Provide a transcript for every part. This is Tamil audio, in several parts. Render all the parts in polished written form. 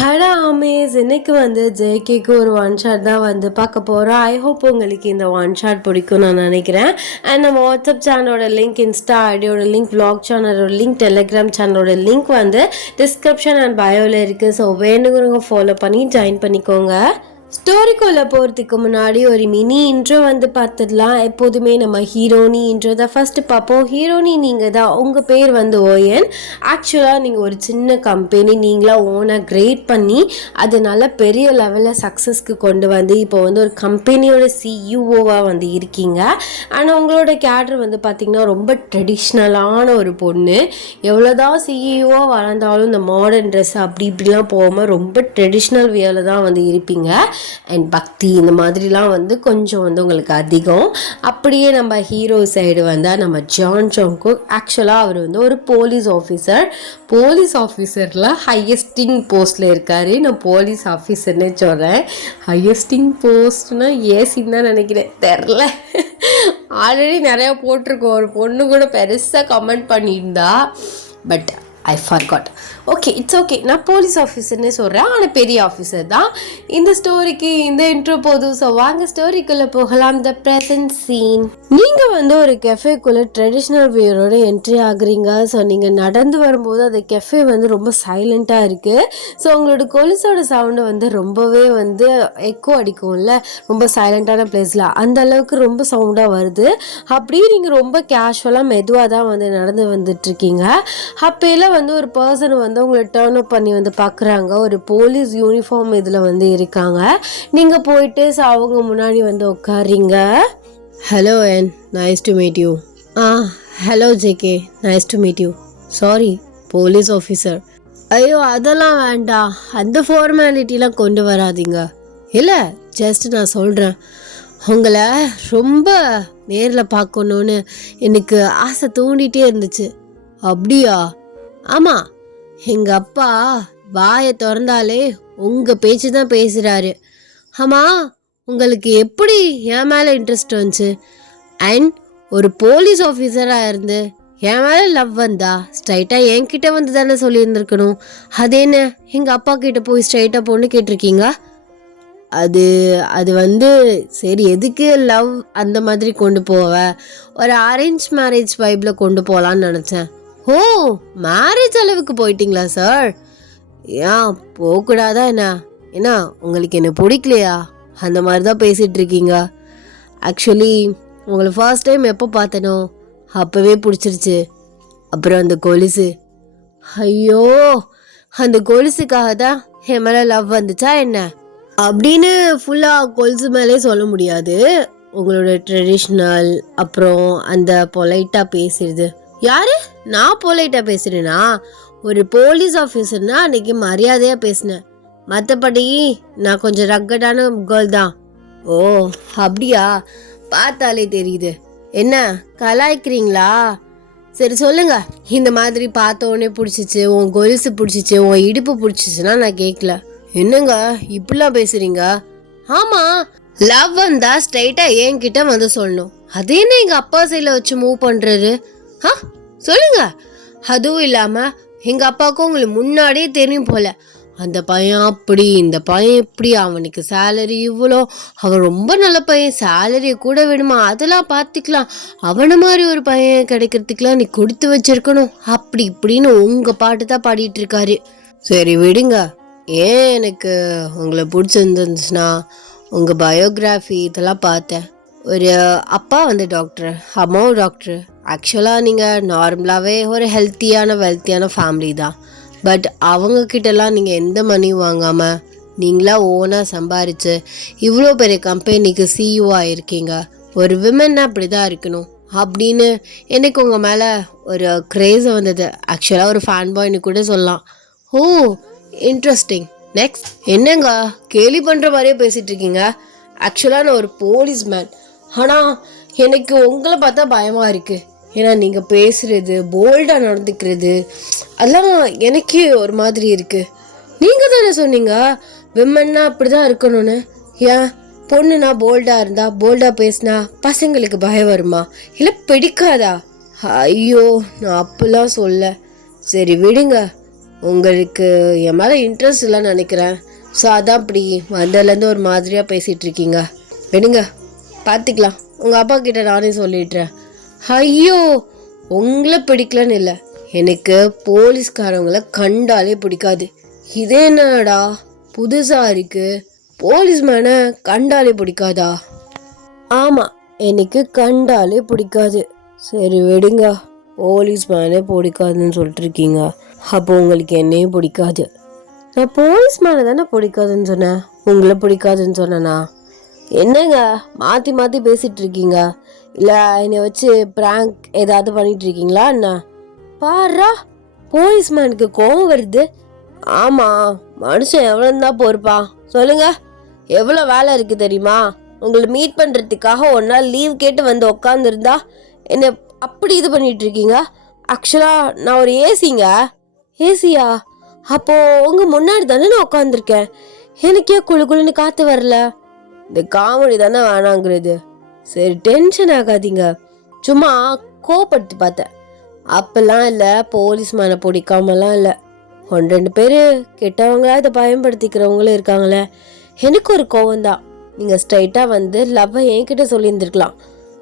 ஹலோ அமேஸ் இன்னைக்கு வந்து ஜேகேக்கு ஒரு ஒன் ஷாட் தான் வந்து பார்க்க போகிறோம். ஐ ஹோப் உங்களுக்கு இந்த ஒன் ஷாட் பிடிக்கும் நான் நினைக்கிறேன். அண்ட் நம்ம வாட்ஸ்அப் சேனலோட லிங்க், இன்ஸ்டா ஐடியோட லிங்க், வ்ளாக் சேனலோட லிங்க், டெலிகிராம் சேனலோட லிங்க் வந்து டிஸ்கிரிப்ஷன் அண்ட் பயோவில் இருக்குது. ஸோ வேணுங்கிறவங்க ஃபாலோ பண்ணி ஜாயின் பண்ணிக்கோங்க. ஸ்டோரிக்குள்ளே போகிறதுக்கு முன்னாடி ஒரு மினி இன்ட்ரோ வந்து பார்த்துடலாம். எப்போதுமே நம்ம ஹீரோனி இன்ட்ரோ தான் ஃபஸ்ட்டு பார்ப்போம். ஹீரோனி நீங்கள் தான், உங்கள் பேர் வந்து ஓஎன். ஆக்சுவலாக நீங்கள் ஒரு சின்ன கம்பெனி நீங்களாக ஓனாக கிரியேட் பண்ணி அது நல்ல பெரிய லெவலில் சக்ஸஸ்க்கு கொண்டு வந்து இப்போ வந்து ஒரு கம்பெனியோட சிஇஓவாக வந்து இருக்கீங்க. ஆனால் உங்களோட கேரக்டர் வந்து பார்த்திங்கன்னா ரொம்ப ட்ரெடிஷ்னலான ஒரு பொண்ணு. எவ்வளோதான் சிஇஓவாக வளர்ந்தாலும் இந்த மாடர்ன் ட்ரெஸ் அப்படி இப்படிலாம் போகாமல் ரொம்ப ட்ரெடிஷ்னல் வேலை தான் வந்து இருப்பீங்க. அண்ட் பக்தி இந்த மாதிரிலாம் வந்து கொஞ்சம் வந்து உங்களுக்கு அதிகம். அப்படியே நம்ம ஹீரோ சைடு வந்தால் நம்ம ஜான் ஜோங்குக். ஆக்சுவலாக அவர் வந்து ஒரு போலீஸ் ஆஃபீஸரில் ஹையஸ்டிங் போஸ்ட்டில் இருக்கார். நான் போலீஸ் ஆஃபீஸர்னே சொல்கிறேன். ஹையஸ்டிங் போஸ்ட்னா ஏசின்னு தான் நினைக்கிறேன், தெரில. ஆல்ரெடி நிறையா போட்டிருக்கோம். ஒரு பொண்ணு கூட பெருசாக கமெண்ட் பண்ணியிருந்தா, but I forgot. Okay, it's okay. நான் போலீஸ் ஆஃபீஸர்னே சொல்கிறேன், ஆனால் பெரிய ஆஃபீஸர் தான். இந்த ஸ்டோரிக்கு இந்த இன்ட்ரோ போதும். ஸோ வாங்க ஸ்டோரிக்குள்ளே போகலாம். The present scene. நீங்கள் வந்து ஒரு கெஃபேக்குள்ளே ட்ரெடிஷ்னல் வியரோட என்ட்ரி ஆகுறீங்க. ஸோ நீங்கள் நடந்து வரும்போது அந்த கெஃபே வந்து ரொம்ப சைலண்ட்டாக இருக்குது. ஸோ உங்களோட கொலுசோட சவுண்டு வந்து ரொம்பவே வந்து எக்கோ அடிக்கும்ல, ரொம்ப சைலண்ட்டான பிளேஸில் அந்த அளவுக்கு ரொம்ப சவுண்டாக வருது. அப்படியே நீங்கள் ரொம்ப கேஷுவலாக மெதுவாக தான் வந்து நடந்து வந்துட்டுருக்கீங்க. அப்போலாம் வந்து ஒரு பர்சன் வந்து உங்களை டர்ன் அப் பண்ணி வந்து பார்க்குறாங்க. ஒரு போலீஸ் யூனிஃபார்ம் இதில் வந்து இருக்காங்க. நீங்கள் போயிட்டு அவங்க முன்னாடி வந்து உட்காரிங்க. ஹலோ என், nice to meet you. Hello JK, nice to meet you. Sorry, police officer. ஐயோ அதெல்லாம் வேண்டாம், அந்த ஃபார்மாலிட்டிலாம் கொண்டு வராதிங்க. இல்லை, ஜஸ்ட் நான் சொல்கிறேன், உங்களை ரொம்ப நேரில் பார்க்கணுன்னு எனக்கு ஆசை தூண்டிகிட்டே இருந்துச்சு. அப்படியா? ஆமாம், எங்கள் அப்பா வாயை திறந்தாலே உங்கள் பேச்சு தான் பேசுகிறாரு. ஆமாம், உங்களுக்கு எப்படி என் மேலே இன்ட்ரெஸ்ட் வந்துச்சு? அண்ட் ஒரு போலீஸ் ஆஃபீஸராக இருந்து என் மேலே லவ் வந்தா ஸ்ட்ரைட்டாக என்கிட்ட வந்து தானே சொல்லியிருந்துருக்கணும். அது என்ன எங்கள் அப்பா கிட்ட போய் ஸ்ட்ரைட்டாக பொண்ணு கேட்டிருக்கீங்க? அது வந்து சரி, எதுக்கு லவ் அந்த மாதிரி கொண்டு போவ, ஒரு அரேஞ்ச் மேரேஜ் வைப்பில் கொண்டு போகலான்னு நினச்சேன். ஓ, மேரேஜ் அளவுக்கு போயிட்டீங்களா சார்? ஏன் போகக்கூடாதா என்ன? ஏன்னா உங்களுக்கு என்ன பிடிக்கலையா? அந்த மாதிரி தான் பேசிகிட்டு இருக்கீங்க. ஆக்சுவலி உங்களை ஃபர்ஸ்ட் டைம் எப்போ பார்த்தனோ அப்போவே பிடிச்சிருச்சு. அப்புறம் அந்த கொலுசு, ஐயோ அந்த கொலுசுக்காக தான் என் மேலே லவ் வந்துச்சா என்ன அப்படின்னு ஃபுல்லாக கொலுசு மேலே சொல்ல முடியாது. உங்களோட ட்ரெடிஷ்னல், அப்புறம் அந்த பொலைட்டாக பேசுறது. யாரு? நான் பொலைட்டாக பேசுகிறேன்னா? ஒரு போலீஸ் ஆஃபீஸர்னா அன்னைக்கு மரியாதையாக பேசினேன். மற்றபடி நான் கொஞ்சம் ரக்கடான கேர்ள் தான். ஓ அப்படியா? பார்த்தாலே தெரியுது. என்ன கலாய்க்கிறீங்களா? சரி சொல்லுங்க, இந்த மாதிரி பார்த்தோன்னே பிடிச்சிச்சு, உன் கொலுசு பிடிச்சிச்சு, உன் இடுப்பு பிடிச்சிச்சுன்னா நான் கேட்கல. என்னங்க இப்படிலாம் பேசுறீங்க? ஆமாம், லவ் வந்தா ஸ்ட்ரைட்டாக என்கிட்ட வந்து சொல்லணும். அது என்ன எங்கள் அப்பா சைடில் வச்சு மூவ் பண்ணுறாரு? சொல்லுங்க. அதுவும் இல்லாமல் எங்கள் அப்பாவுக்கும் உங்களுக்கு முன்னாடியே தெரியும் போல, அந்த பையன் அப்படி, இந்த பையன் இப்படி, அவனுக்கு சேலரி இவ்வளோ, அவன் ரொம்ப நல்ல பையன், சேலரியை கூட விடுமா, அதெல்லாம் பார்த்துக்கலாம், அவனை மாதிரி ஒரு பையன் கிடைக்கிறதுக்கெலாம் நீ கொடுத்து வச்சிருக்கணும், அப்படி இப்படின்னு உங்கள் பாட்டு தான் பாடிட்டு இருக்காரு. சரி விடுங்க. ஏன் எனக்கு உங்களை பிடிச்சிருந்துச்சுன்னா, உங்கள் பயோகிராஃபி இதெல்லாம் பார்த்தேன். ஒரு அப்பா வந்து டாக்டர், அம்மாவும் டாக்டர். ஆக்சுவலாக நீங்கள் நார்மலாகவே ஒரு ஹெல்த்தியான வெல்த்தியான ஃபேமிலி தான். பட் அவங்கக்கிட்டலாம் நீங்கள் எந்த மணியும் வாங்காமல் நீங்களா ஓனாக சம்பாரித்து இவ்வளோ பெரிய கம்பெனிக்கு சிஇஓ ஆகிருக்கீங்க. ஒரு விமன்னா அப்படி தான் இருக்கணும் அப்படின்னு எனக்கு உங்கள் மேலே ஒரு க்ரேஸை வந்தது. ஆக்சுவலாக ஒரு ஃபேன் பாய்னு கூட சொல்லலாம். ஓ இன்ட்ரெஸ்டிங். நெக்ஸ்ட் என்னங்க கேலி பண்ணுற மாதிரியே பேசிகிட்டு இருக்கீங்க? ஆக்சுவலாக நான் ஒரு போலீஸ் மேன். ஆனால் எனக்கு உங்களை பார்த்தா பயமாக இருக்குது. ஏன்னா நீங்கள் பேசுகிறது, போல்டாக நடந்துக்கிறது, அதெல்லாம் எனக்கே ஒரு மாதிரி இருக்குது. நீங்கள் தானே சொன்னீங்க விமன்னா அப்படி தான் இருக்கணும்னு. ஏன் பொண்ணுனா போல்டாக இருந்தால், போல்டாக பேசினா பசங்களுக்கு பயம் வருமா, இல்லை பிடிக்காதா? ஐயோ நான் அப்படிலாம் சொல்ல. சரி விடுங்க, உங்களுக்கு என் மேலே இன்ட்ரெஸ்ட் இல்லைன்னு நினைக்கிறேன். ஸோ அதான் இப்படி வந்ததுலேருந்து ஒரு மாதிரியாக பேசிகிட்டு இருக்கீங்க. விடுங்க, பார்த்துக்கலாம். உங்கள் அப்பா கிட்ட நானே சொல்லிடுறேன். ஐயோ, உங்களை பிடிக்கலன்னு இல்லை, எனக்கு போலீஸ்காரவங்களை கண்டாலே பிடிக்காது. இதே என்னடா புதுசாக இருக்குது, போலீஸ் மேனை கண்டாலே பிடிக்காதா? ஆமாம், எனக்கு கண்டாலே பிடிக்காது. சரி விடுங்க, போலீஸ் மேனே பிடிக்காதுன்னு சொல்லிட்டு இருக்கீங்க. அப்போ உங்களுக்கு என்னையும் பிடிக்காது. நான் போலீஸ் மேனை தானே பிடிக்காதுன்னு சொன்னேன், உங்களை பிடிக்காதுன்னு சொன்னேண்ணா? என்னங்க மாற்றி மாற்றி பேசிகிட்டு இருக்கீங்க? இல்லை என்னை வச்சு ப்ராங்க் ஏதாவது பண்ணிட்டு இருக்கீங்களா என்ன? பாரா, போலீஸ் மேனுக்கு கோவம் வருது. ஆமாம், மனுஷன் எவ்வளோ தான் பொறுப்பா சொல்லுங்க? எவ்வளோ வேலை இருக்குது தெரியுமா? உங்களை மீட் பண்ணுறதுக்காக ஒரு நாள் லீவ் கேட்டு வந்து உக்காந்துருந்தா என்னை அப்படி இது பண்ணிட்டு இருக்கீங்க. ஆக்சுவலாக நான் ஒரு ஏசிங்க. ஏசியா? அப்போது உங்கள் முன்னாடி தானே நான் உட்காந்துருக்கேன், எனக்கே குழு குழுன்னு காற்று வரல. இந்த காமெடி தானே வேணாங்கிறது. சரி டென்ஷன் ஆகாதீங்க, சும்மா கோபப்படுத்தி பார்த்தேன். அப்பெல்லாம் இல்லை, போலீஸ் மேனை பிடிக்காமலாம் இல்லை. 1-2 பேர் கெட்டவங்களா இதை பயன்படுத்திக்கிறவங்களும் இருக்காங்களே. எனக்கு ஒரு கோவம்தான். நீங்கள் ஸ்ட்ரைட்டாக வந்து லவ்வை என்கிட்ட சொல்லியிருந்துருக்கலாம்.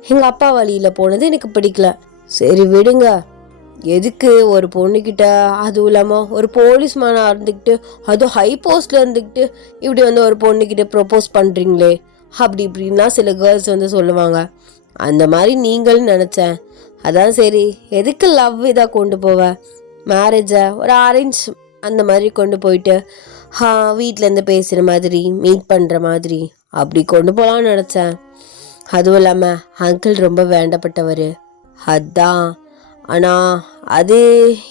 எங்கள் அப்பா வழியில் போனது எனக்கு பிடிக்கல. சரி விடுங்க, எதுக்கு ஒரு பொண்ணுக்கிட்ட, அதுவும் இல்லாமல் ஒரு போலீஸ் மேனாக இருந்துக்கிட்டு, அதுவும் ஹை போஸ்டில் இருந்துக்கிட்டு இப்படி வந்து ஒரு பொண்ணுக்கிட்ட ப்ரொப்போஸ் பண்ணுறீங்களே அப்படி இப்படின்னா சில கேர்ள்ஸ் வந்து சொல்லுவாங்க. அந்த மாதிரி நீங்களும் நினச்சேன். அதான் சரி, எதுக்கு லவ் இதாக கொண்டு போவேன், மேரேஜை ஒரு அரேஞ்ச் அந்த மாதிரி கொண்டு போயிட்டு வீட்டிலேருந்து பேசுகிற மாதிரி மீட் பண்ணுற மாதிரி அப்படி கொண்டு போகலான்னு நினச்சேன். அதுவும் இல்லாமல் அங்கிள் ரொம்ப வேண்டப்பட்டவர், அதான். ஆனால் அது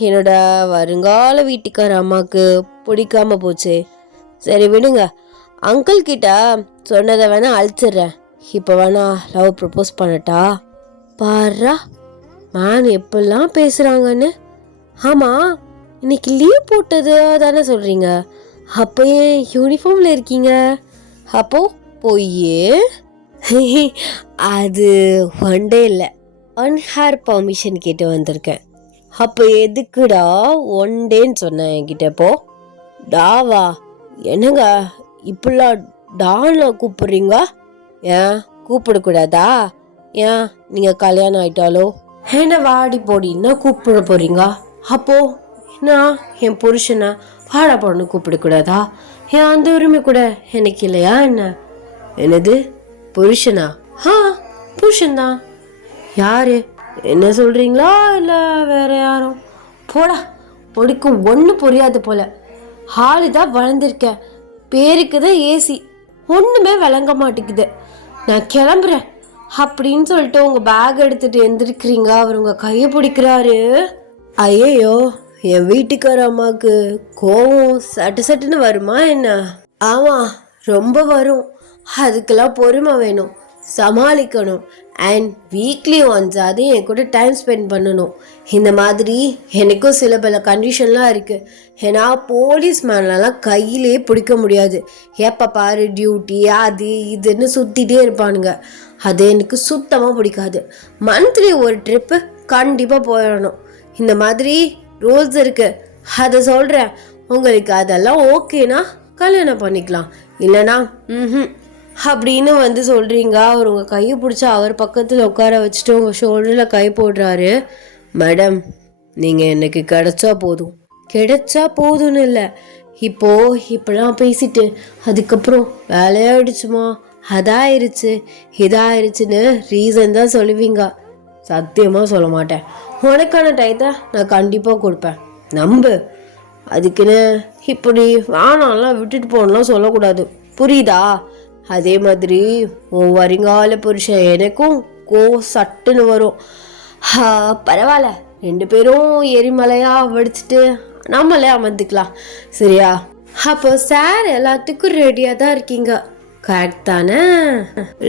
என்னோட வருங்கால வீட்டுக்கார அம்மாவுக்கு பிடிக்காம போச்சு. சரி விடுங்க, அங்கிள் கிட்ட சொன்னதை வேணா அழிச்சிட்றேன். இப்போ வேணா லவ் ப்ரப்போஸ் பண்ணட்டா? பாரா மேன் எப்பெல்லாம் பேசுகிறாங்கன்னு. ஆமாம், இன்னைக்கு லீவ் போட்டது தானே சொல்கிறீங்க, அப்போ ஏன் யூனிஃபார்மில் இருக்கீங்க? அப்போ பொய்யே. அது ஒன் டே இல்லை, 1 ஹார் பர்மிஷன் கேட்டு வந்திருக்கேன். அப்போ எதுக்குடா 1 டேன்னு சொன்னேன் என்கிட்ட? இப்போ டாவா? என்னங்க இப்படிலாம் டான்னு கூப்பிடுறீங்க? ஏன் கூப்பிடக்கூடாதா? ஏன் நீங்கள் கல்யாணம் ஆயிட்டாலோ என்ன வாடி போடின்னா கூப்பிட போகிறீங்க? அப்போது நான் என் புருஷனை வாடா போடன்னு கூப்பிடக்கூடாதா? ஏன் அந்த உரிமை கூட எனக்கு இல்லையா என்ன? என்னது புருஷனா? புருஷன்தான். யாரு? என்ன சொல்கிறீங்களா இல்லை வேற யாரும்? போடா, பொடிக்கு ஒன்றும் புரியாது போல. ஹாலு தான் வளர்ந்துருக்கேன், பேருக்கு தான் ஏசி, ஒன்றுமே விளங்க மாட்டேங்குது. நான் கிளம்புறேன் அப்படின்னு சொல்லிட்டு உங்கள் பேக் எடுத்துகிட்டு எந்திரிக்கிறீங்க. அவர் உங்கள் கையை பிடிக்கிறாரு. ஐயோ, என் வீட்டுக்கார அம்மாவுக்கு கோவம் சட்டுன்னு வருமா என்ன? ஆமாம், ரொம்ப வரும். அதுக்கெல்லாம் பொறுமை வேணும், சமாளிக்கணும். அண்ட் வீக்லி ஒன்ஸ் அது என் கூட டைம் ஸ்பெண்ட் பண்ணணும். இந்த மாதிரி எனக்கும் சில பல கண்டிஷன்லாம் இருக்குது. ஏன்னா போலீஸ் மேன்லாம் கையிலே பிடிக்க முடியாது. எப்போ பாரு டியூட்டி அது இதுன்னு சுற்றிட்டே இருப்பானுங்க. அது எனக்கு சுத்தமாக பிடிக்காது. மந்த்லி ஒரு ட்ரிப்பு கண்டிப்பாக போயிடணும். இந்த மாதிரி ரூல்ஸ் இருக்குது, அதை சொல்கிறேன். உங்களுக்கு அதெல்லாம் ஓகேனா கல்யாணம் பண்ணிக்கலாம், இல்லைனா அப்படின்னு வந்து சொல்கிறீங்க. அவர் உங்கள் கையை பிடிச்சி அவர் பக்கத்தில் உட்கார வச்சுட்டு உங்கள் ஷோல்டரில் கை போடுறாரு. மேடம், நீங்கள் எனக்கு கிடைச்சா போதும்னு இல்லை, இப்போது இப்படிலாம் பேசிட்டு அதுக்கப்புறம் வேலையாயிடுச்சுமா, அதாயிருச்சு இதாயிருச்சுன்னு ரீசன் தான் சொல்லுவீங்க. சத்தியமாக சொல்ல மாட்டேன். உனக்கான டயத்தை நான் கண்டிப்பாக கொடுப்பேன், நம்பு. அதுக்குன்னு இப்படி வேணாம்லாம் விட்டுட்டு போகணும்லாம் சொல்லக்கூடாது, புரியுதா? அதே மாதிரி உன் வருங்கால புருஷன் எனக்கும் சட்டுன்னு வரும். பரவாயில்ல, 2 பேரும் எரிமலையாக வெடிச்சிட்டு நம்மளே அமர்ந்துக்கலாம், சரியா? அப்போ சார் எல்லாத்துக்கும் ரெடியாக தான் இருக்கீங்க, கரெக்ட் தானே?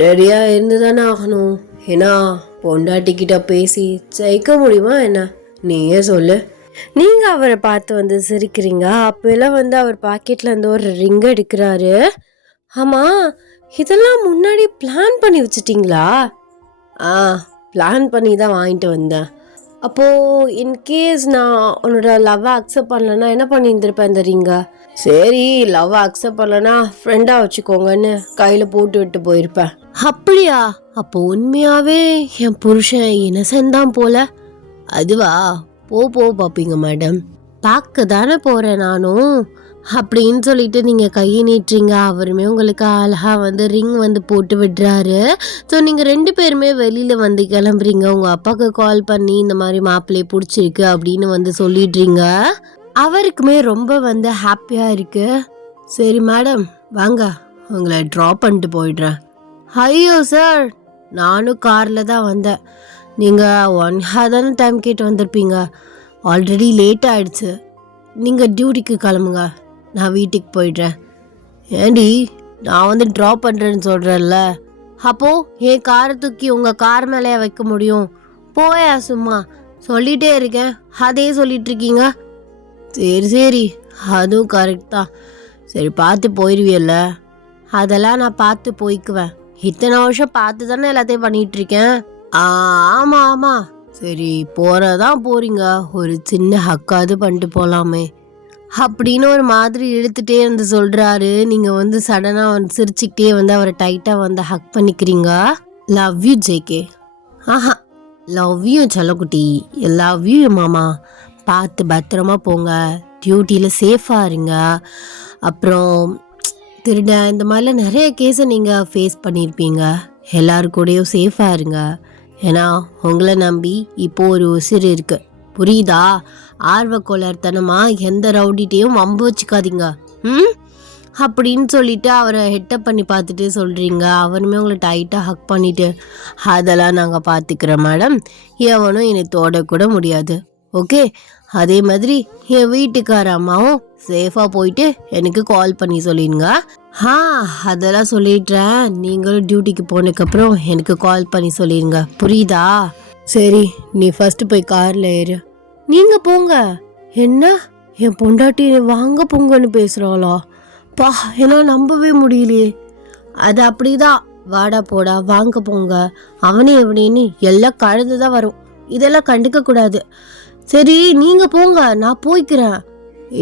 ரெடியாக இருந்து தானே ஆகணும். ஏன்னா பொண்டாட்டிக்கிட்ட பேசி ஜெயிக்க முடியுமா என்ன? நீயே சொல்லு. நீங்கள் அவரை பார்த்து வந்து சிரிக்கிறீங்க. அப்போல்லாம் வந்து அவர் பாக்கெட்டில் இருந்து ஒரு ரிங் எடுக்கிறாரு. ஆமாம், இதெல்லாம் முன்னாடி பிளான் பண்ணி வச்சிட்டிங்களா? பிளான் பண்ணி தான் வாங்கிட்டு வந்தேன். அப்போ இன்கேஸ் நான் உன்னோட லவ்வை அக்செப்ட் பண்ணலன்னா என்ன பண்ணியிருந்திருப்பேன் இந்த ரிங்க? சரி, லவ்வை அக்செப்ட் பண்ணலன்னா ஃப்ரெண்டா வச்சுக்கோங்கன்னு கையில போட்டு விட்டு போயிருப்பேன். அப்படியா? அப்போ உண்மையாவே என் புருஷன் இன்னசென்ட் தான் போல. அதுவா? போ பாப்பீங்க மேடம். பார்க்க தானே போறேன் நானும் அப்படின்னு சொல்லிட்டு நீங்க கையை நீட்டுறீங்க. அவருமே உங்களுக்கு அழகா வந்து ரிங் வந்து போட்டு விடுறாரு. ஸோ நீங்க 2 பேருமே வெளியில வந்து கிளம்புறீங்க. உங்க அப்பாவுக்கு கால் பண்ணி இந்த மாதிரி மாப்பிள்ளையை பிடிச்சிருக்கு அப்படின்னு வந்து சொல்லிடுறீங்க. அவருக்குமே ரொம்ப வந்து ஹாப்பியா இருக்கு. சரி மேடம், வாங்க, உங்களை ட்ராப் பண்ணிட்டு போயிடுறேன். ஐயோ சார், நானும் கார்ல தான் வந்தேன். நீங்க 1 ஹவர் தானே டைம் கேட்டு வந்திருப்பீங்க. ஆல்ரெடி லேட் ஆயிடுச்சு. நீங்க டியூட்டிக்கு கிளம்புங்க, நான் வீட்டுக்கு போயிடுறேன். ஏண்டி, நான் வந்து ட்ராப் பண்ணுறேன்னு சொல்கிறேன்ல, அப்போ என் காரை தூக்கி உங்கள் கார் மேலேயே வைக்க முடியும்? போயா சும்மா, சொல்லிகிட்டே இருக்கேன் அதே சொல்லிட்டு இருக்கீங்க. சரி, அதுவும் கரெக்ட் தான். சரி, பார்த்து போயிடுவியல்ல? அதெல்லாம் நான் பார்த்து போய்க்குவேன். இத்தனை வருஷம் பார்த்து தானே எல்லாத்தையும் பண்ணிட்டு இருக்கேன். ஆமாம். சரி, போகிறதான் போறீங்க, ஒரு சின்ன ஹக்காது பண்ணிட்டு போகலாமே அப்படின்னு ஒரு மாதிரி இழுத்துட்டே வந்து சொல்கிறாரு. நீங்கள் வந்து சடனாக வந்து சிரிச்சுக்கிட்டே வந்து அவரை டைட்டாக வந்து ஹக் பண்ணிக்கிறீங்க. Love you JK. ஆஹா, லவ் யூ செல்லக்குட்டி, லவ் யூ மாமா. பார்த்து பத்திரமா போங்க, டியூட்டியில் சேஃபாக இருங்க. அப்புறம் திருட இந்த மாதிரிலாம் நிறைய கேஸை நீங்கள் ஃபேஸ் பண்ணியிருப்பீங்க. எல்லாரு கூடயும் சேஃபாக இருங்க. ஏன்னா உங்களை நம்பி இப்போ ஒரு உசிறு இருக்குது, புரியுதா? ஆர்வக்கோளர்த்தனமா எந்த ரவுடிட்டையும் வம்பு வச்சுக்காதீங்க அப்படின்னு சொல்லிட்டு அவரை ஹெட்டப் பண்ணி பார்த்துட்டு சொல்கிறீங்க. அவனுமே உங்களை டைட்டாக ஹக் பண்ணிட்டு, அதெல்லாம் நாங்கள் பார்த்துக்கிறோம் மேடம், எவனும் என்னை தொடக்கூட முடியாது, ஓகே? அதே மாதிரி என் வீட்டுக்கார அம்மாவும் சேஃபாக போயிட்டு எனக்கு கால் பண்ணி சொல்லிடுங்க. அதெல்லாம் சொல்லிடுறேன். நீங்களும் டியூட்டிக்கு போனதுக்கப்புறம் எனக்கு கால் பண்ணி சொல்லிடுங்க, புரியுதா? சரி, நீ ஃபஸ்ட்டு போய் காரில் ஏறு. நீங்கள் போங்க. என்ன, என் பொண்டாட்டி வாங்க போங்கன்னு பேசுகிறாளா? பா, என்னால் நம்பவே முடியலையே. அது அப்படிதான், வாடா போடா வாங்க போங்க, அவனே எவனேன்னு எல்லாம் கலந்து தான் வரும். இதெல்லாம் கண்டுக்க கூடாது. சரி, நீங்கள் போங்க, நான் போய்க்கிறேன்.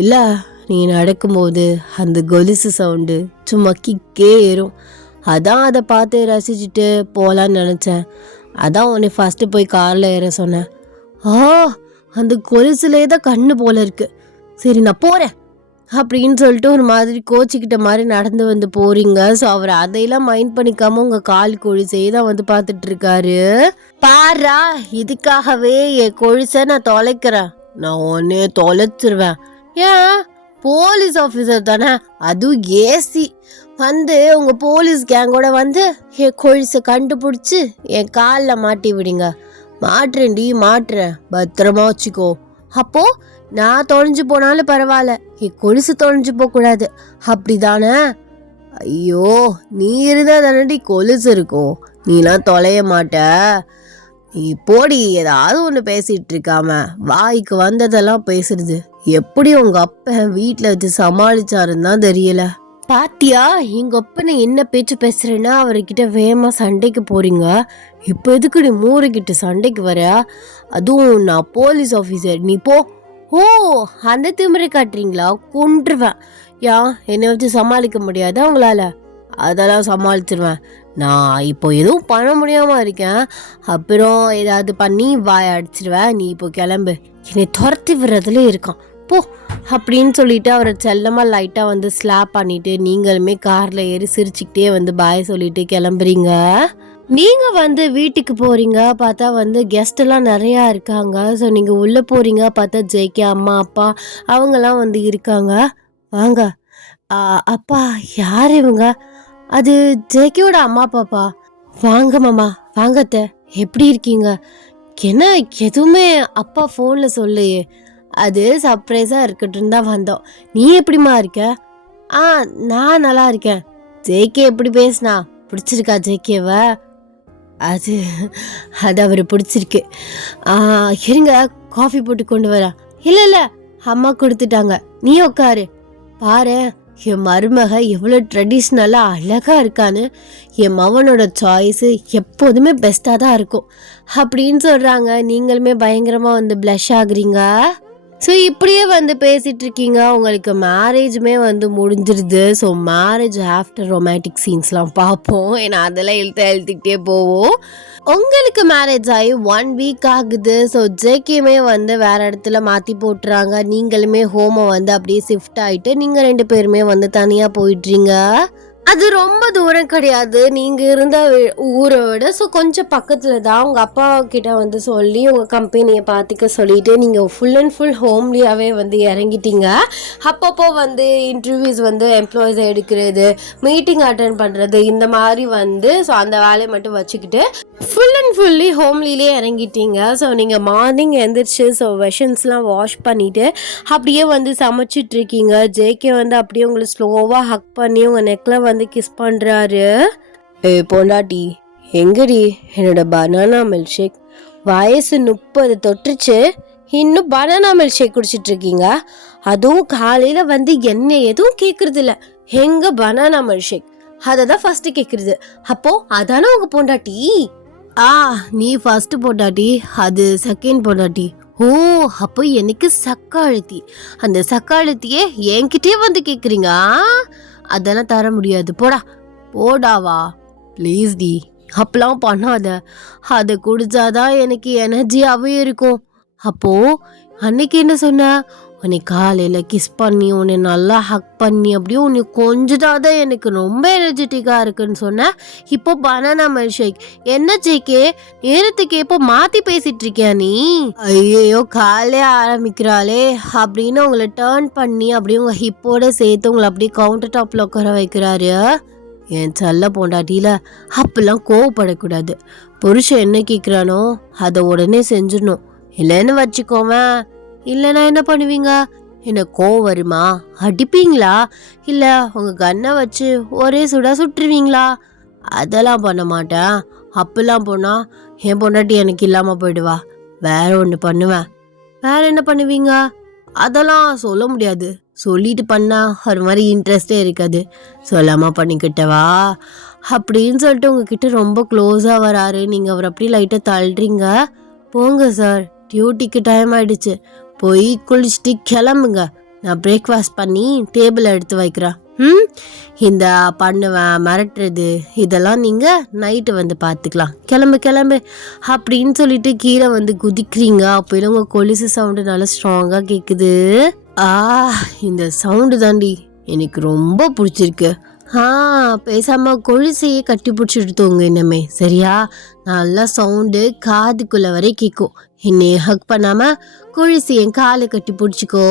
இல்லை, நீ நடக்கும்போது அந்த கொலுசு சவுண்டு சும்மா கிக்கே ஏறும். அதான் அதை பார்த்து ரசிச்சுட்டு போகலான்னு நினச்சேன். அதான் உன்னை ஃபஸ்ட்டு போய் காரில் ஏற சொன்னேன். அந்த கொலுசுலே தான் கண்ணு போல இருக்கு. சரி, நான் போகிறேன் அப்படின்னு சொல்லிட்டு ஒரு மாதிரி கோச்சிக்கிட்ட மாதிரி நடந்து வந்து போறீங்க. ஸோ அவர் அதையெல்லாம் மைண்ட் பண்ணிக்காம உங்க கால் கொழுசையே தான் வந்து பார்த்துட்டு இருக்காரு. பாரா, இதுக்காகவே என் கொழுசை நான் தொலைக்கிறேன், நான் ஒன்னே தொலைச்சிருவேன். ஏன், போலீஸ் ஆஃபீஸர் தானே, அதுவும் ஏசி வந்து உங்க போலீஸ் கேங்கோட வந்து என் கொழுசை கண்டுபிடிச்சி என் காலில் மாட்டி விடுங்க. மாட்டுறேன்டி, மாட்டுறேன், பத்திரமா வச்சுக்கோ. அப்போ நான் தொலைஞ்சு போனாலும் பரவாயில்ல, என் கொலுசு தொலைஞ்சு போகக்கூடாது, அப்படிதானே? ஐயோ, நீ இருந்தா தானடி கொலுசு இருக்கும், நீலாம் தொலைய மாட்ட. நீ போடி, ஏதாவது ஒன்று பேசிட்டு இருக்காம வாய்க்கு வந்ததெல்லாம் பேசுறது. எப்படி உங்க அப்ப வீட்டில் வச்சு சமாளிச்சாருன்னு தான் தெரியல. பாத்தியா, எங்க அப்பனை என்ன பேச்சு பேசுறேன்னா அவர்கிட்ட வேகமா சண்டைக்கு போறீங்க. இப்போ எதுக்கு நீ மூரைக்கிட்ட சண்டைக்கு வர? அதுவும் நான் போலீஸ் ஆஃபீஸர், நீ போ. ஓ, அந்த திமிரை காட்டுறீங்களா? கொன்றுவேன். என்னை வச்சு சமாளிக்க முடியாதா உங்களால? அதெல்லாம் சமாளிச்சிருவேன். நான் இப்போ எதுவும் பண்ண முடியாம இருக்கேன், அப்புறம் ஏதாவது பண்ணி வாய அடிச்சிருவேன். நீ இப்போ கிளம்பு, என்னை துரத்தி விடுறதுல இருக்கான், போ அப்படின்னு சொல்லிட்டு அவரை செல்லமாக லைட்டாக வந்து ஸ்லாப் பண்ணிட்டு நீங்களுமே காரில் ஏறி சிரிச்சுக்கிட்டே வந்து பாய் சொல்லிட்டு கிளம்புறீங்க. நீங்கள் வந்து வீட்டுக்கு போகிறீங்க, பார்த்தா வந்து கெஸ்ட் எல்லாம் நிறையா இருக்காங்க. ஸோ நீங்கள் உள்ளே போகிறீங்க, பார்த்தா ஜேகே அம்மா அப்பா அவங்கெல்லாம் வந்து இருக்காங்க. வாங்க. அப்பா, யார் இவங்க? அது ஜேகேயோட அம்மா அப்பாப்பா. வாங்க மாமா, வாங்கத்த, எப்படி இருக்கீங்க? என்ன எதுவுமே அப்பா ஃபோனில் சொல்லையே? அது சர்ப்ரைஸாக இருக்கட்டும் தான் வந்தோம். நீ எப்படிமா இருக்க? நான் நல்லா இருக்கேன். ஜேகே எப்படி பேசுனா? பிடிச்சிருக்கா ஜேகேவை? அது அவர் பிடிச்சிருக்கு. இருங்க, காஃபி போட்டு கொண்டு வரேன். இல்லை அம்மா கொடுத்துட்டாங்க, நீ உட்காரு. பாரு, என் மருமக எவ்வளோ ட்ரெடிஷ்னலாக அழகாக இருக்கான்னு. என் மவனோட சாய்ஸு எப்போதுமே பெஸ்ட்டாக தான் இருக்கும் அப்படின்னு சொல்கிறாங்க. நீங்களுமே பயங்கரமாக வந்து ப்ளஷ் ஆகுறீங்க. ஸோ இப்படியே வந்து பேசிகிட்டு இருக்கீங்க. உங்களுக்கு மேரேஜுமே வந்து முடிஞ்சிருது. ஸோ மேரேஜ் ஆஃப்டர் ரொமான்டிக் சீன்ஸ்லாம் பார்ப்போம். ஏன்னா அதெல்லாம் எழுத்துக்கிட்டே போவோம். உங்களுக்கு மேரேஜ் ஆகி 1 வீக் ஆகுது. ஸோ ஜேகேமே வந்து வேறு இடத்துல மாற்றி போட்டுறாங்க. நீங்களுமே ஹோமை வந்து அப்படியே ஷிஃப்ட் ஆகிட்டு நீங்கள் 2 பேருமே வந்து தனியாக போயிடுறீங்க. அது ரொம்ப தூரம் கிடையாது நீங்கள் இருந்த ஊரை விட. ஸோ கொஞ்சம் பக்கத்தில் தான். உங்கள் அப்பா கிட்ட வந்து சொல்லி உங்கள் கம்பெனியை பார்த்துக்க சொல்லிவிட்டு நீங்கள் ஃபுல் அண்ட் ஃபுல் ஹோம்லியாகவே வந்து இறங்கிட்டீங்க. அப்பப்போ வந்து இன்டர்வியூஸ் வந்து எம்ப்ளாயிஸை எடுக்கிறது, மீட்டிங் அட்டன் பண்ணுறது, இந்த மாதிரி வந்து ஸோ அந்த வேலையை மட்டும் வச்சுக்கிட்டு ஃபுல் அண்ட் ஃபுல்லி ஹோம்லிலே இறங்கிட்டீங்க. ஸோ நீங்கள் மார்னிங் எழுந்திரிச்சு ஸோ வெஷன்ஸ்லாம் வாஷ் பண்ணிவிட்டு அப்படியே வந்து சமைச்சிட்ருக்கீங்க. ஜேகே வந்து அப்படியே உங்களை ஸ்லோவாக ஹக் பண்ணி உங்கள் நெக்கில் வந்து கிஸ் பண்ணுறாரு. பொண்டாட்டி எங்கடி என்னோட பனானா மில்க் ஷேக்? வயசு 30 தொட்டுருச்சு, இன்னும் பனானா மில்க் ஷேக் குடிச்சிட்ருக்கீங்க. அதுவும் காலையில் வந்து என்ன எதுவும் கேட்குறது இல்லை. எங்கே பனானா மில்க் ஷேக்? அதை தான் ஃபஸ்ட்டு கேட்குறது. அப்போது அதானே உங்கள் பொண்டாட்டி? நீ ஃபர்ஸ்ட் பொண்டாட்டி, அது செகண்ட் பொண்டாட்டி. ஓ, அப்போ எனக்கு சக்காழுத்தி. அந்த சக்காழுத்தியே என்கிட்டயே வந்து கேட்குறீங்க? அதெல்லாம் தர முடியாது. போடாவா ப்ளீஸ் டி, அப்பெல்லாம் பண்ணாத. அதை குடிச்சாதான் எனக்கு எனர்ஜியாகவே இருக்கும். அப்போ அன்னைக்கு என்ன சொன்ன? உன்னை காலையில் கிஸ் பண்ணி உன்னை நல்லா ஹக் பண்ணி அப்படியே உன்னை கொஞ்சதாதான் எனக்கு ரொம்ப எனர்ஜெட்டிக்காக இருக்குன்னு சொன்னேன். இப்போ பனானா மில்க் ஷேக். என்ன ஜேகே நேரத்துக்கு எப்போ மாற்றி பேசிட்டு இருக்கியா நீ? ஐயோ காலையே ஆரம்பிக்கிறாளே அப்படின்னு உங்களை டேர்ன் பண்ணி அப்படியே உங்கள் ஹிப்போட சேர்த்து உங்களை அப்படியே கவுண்டர் டாப்பில் உட்கார வைக்கிறாரு. என் செல்ல பொண்டாட்டியில் அப்பெல்லாம் கோவப்படக்கூடாது. புருஷன் என்ன கேட்குறானோ அதை உடனே செஞ்சிடணும். இல்லைன்னு வச்சுக்கோவேன். இல்லைன்னா என்ன பண்ணுவீங்க? என்ன கோவம் வருமா? அடிப்பீங்களா? இல்லை உங்கள் கண்ணை வச்சு ஒரே சுட்டுருவீங்களா? அதெல்லாம் பண்ண மாட்டேன். அப்பெல்லாம் போனால் என் பொண்டாட்டி எனக்கு இல்லாமல் போயிடுவா. வேற ஒன்று பண்ணுவேன். வேற என்ன பண்ணுவீங்க? அதெல்லாம் சொல்ல முடியாது. சொல்லிட்டு பண்ணா ஒரு மாதிரி இன்ட்ரெஸ்டே இருக்காது. சொல்லாமல் பண்ணிக்கிட்டவா அப்படின்னு சொல்லிட்டு உங்ககிட்ட ரொம்ப க்ளோஸாக வராரு. நீங்கள் அவர் அப்படியே லைட்டாக தள்ளுறீங்க. போங்க சார், டியூட்டிக்கு டைம் ஆயிடுச்சு. போய் குளிச்சுட்டு கிளம்புங்க. நான் பிரேக்ஃபாஸ்ட் பண்ணி டேபிள் எடுத்து வைக்கிறேன். இந்த பண்ணுவேன் மிரட்டுறது இதெல்லாம் நீங்கள் நைட்டு வந்து பார்த்துக்கலாம். கிளம்பு அப்படின்னு சொல்லிட்டு கீழே வந்து குதிக்கிறீங்க. அப்போ உங்கள் கொலுசு சவுண்டு நல்லா ஸ்ட்ராங்காக கேட்குது. இந்த சவுண்டு தாண்டி எனக்கு ரொம்ப பிடிச்சிருக்கு. பேசாம கொலுசையே கட்டி பிடிச்சிட்டு தூங்க இனிமே, சரியா? நல்லா சவுண்டு காதுக்குள்ள வரை கேட்கும். என்னை ஹக் பண்ணாம கொலுசு என் காலை கட்டி பிடிச்சிக்கோ,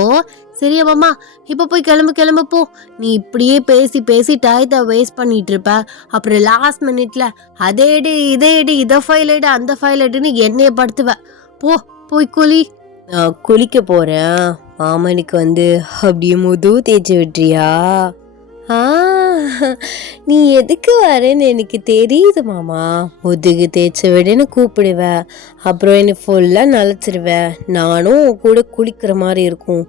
சரியா மாமா? இப்போ போய் கிளம்பு போ. நீ இப்படியே பேசி டயத்தை வேஸ்ட் பண்ணிட்டு இருப்ப. அப்புறம் லாஸ்ட் மினிட்ல அதே எடு இதை ஃபைல் எடு அந்த ஃபைல் எடுன்னு என்னைய படுத்துவ. போய் குளி. நான் குளிக்க போறேன். மாமனுக்கு வந்து அப்படியே முது தேய்ச்சி விட்டுறியா? நீ எதுக்கு வரேன்னு எனக்கு தெரியுது மாமா. முதுகு தேய்ச்ச விடன்னு கூப்பிடுவேன். அப்புறம் என்னை ஃபுல்லாக நனைச்சிருவேன். நானும் கூட குளிக்கிற மாதிரி இருக்கும்.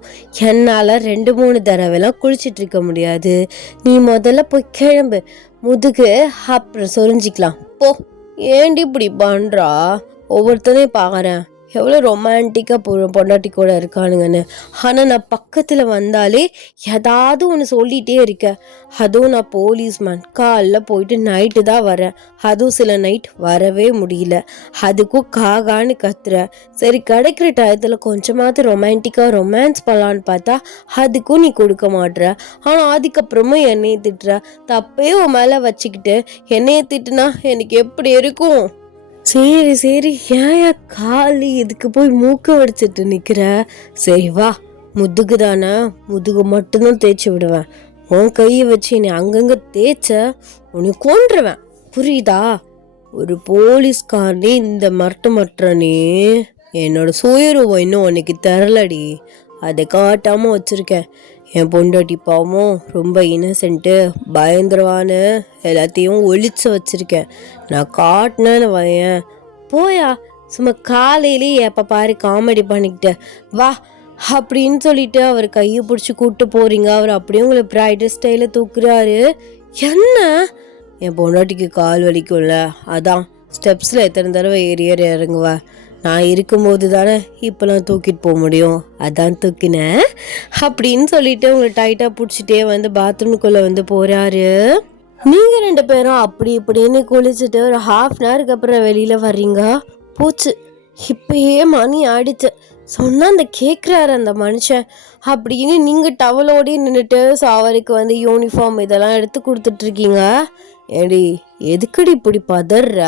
என்னால் 2-3 தடவைலாம் குளிச்சிட்டு இருக்க முடியாது. நீ முதல்ல போய் கிளம்பு. முதுகு அப்புறம் சொரிஞ்சிக்கலாம். ஏண்டி இப்படி பண்ணுறா? ஒவ்வொருத்தனையும் பார்க்குறேன் எவ்வளோ ரொமான்டிக்காக பொண்டாட்டி கூட இருக்கானுங்கன்னு. ஆனால் நான் பக்கத்தில் வந்தாலே ஏதாவது ஒன்று சொல்லிகிட்டே இருக்கேன். அதுவும் நான் போலீஸ்மேன். காலைல போயிட்டு நைட்டு தான் வரேன். அதுவும் சில நைட் வரவே முடியல. அதுக்கும் காகான்னு கத்துறேன். சரி கிடைக்கிற டயத்தில் கொஞ்சமாவது ரொமான்ஸ் பண்ணலான்னு பார்த்தா அதுக்கும் நீ கொடுக்க மாட்டுற. ஆனால் அதுக்கப்புறமும் என்னையை திட்டுற. தப்பே உன் மேலே வச்சுக்கிட்டு என்னையை திட்டுனா எனக்கு எப்படி இருக்கும்? சரி ஏன் காலி இதுக்கு போய் மூக்க வடிச்சிட்டு நிற்கிற? சரி வா, முதுகு தானே, முதுகு மட்டும்தான் தேய்ச்சி விடுவேன். உன் கையை வச்சு நீ அங்கங்கே தேய்ச்ச உன்னை கொன்றுவேன், புரியுதா? ஒரு போலீஸ்காரனே இந்த மற்றனே. என்னோட சுயரூபம் இன்னும் உனக்கு தரலடி, அதை காட்டாமல் வச்சுருக்கேன். என் பொண்டாட்டி பாவம் ரொம்ப இன்னசென்ட்டு, பயந்துருவான்னு எல்லாத்தையும் ஒழிச்சு வச்சுருக்கேன். நான் காட்டினேன்னு வையன், போயா சும்மா காலையிலேயே எப்போ பாரு காமெடி பண்ணிக்கிட்ட. வா அப்படின்னு சொல்லிட்டு அவர் கையை பிடிச்சி கூப்பிட்டு போறீங்க. அவர் அப்படியே உங்களை பிரைடல் ஸ்டைலில் தூக்குறாரு. என்ன? என் பொண்டாட்டிக்கு கால் வலிக்கும்ல, அதான் ஸ்டெப்ஸில் எத்தனை தடவை ஏறி இறங்குவா. நான் இருக்கும்போது தானே இப்போலாம் தூக்கிட்டு போக முடியும், அதான் தூக்கினேன் அப்படின்னு சொல்லிட்டு உங்களை டைட்டாக பிடிச்சிட்டே வந்து பாத்ரூமுக்குள்ளே வந்து போகிறாரு. நீங்கள் 2 பேரும் அப்படி இப்படின்னு குளிச்சுட்டு ஒரு ½ அப்புறம் வெளியில் வர்றீங்க. போச்சு, இப்பயே மணி ஆடிச்சு. சொன்னால் அந்த கேட்குறாரு அந்த மனுஷன் அப்படின்னு நீங்கள் டவலோடே நின்றுட்டு அவருக்கு வந்து யூனிஃபார்ம் இதெல்லாம் எடுத்து கொடுத்துட்ருக்கீங்க. ஏடி எதுக்குடி இப்படி பதற?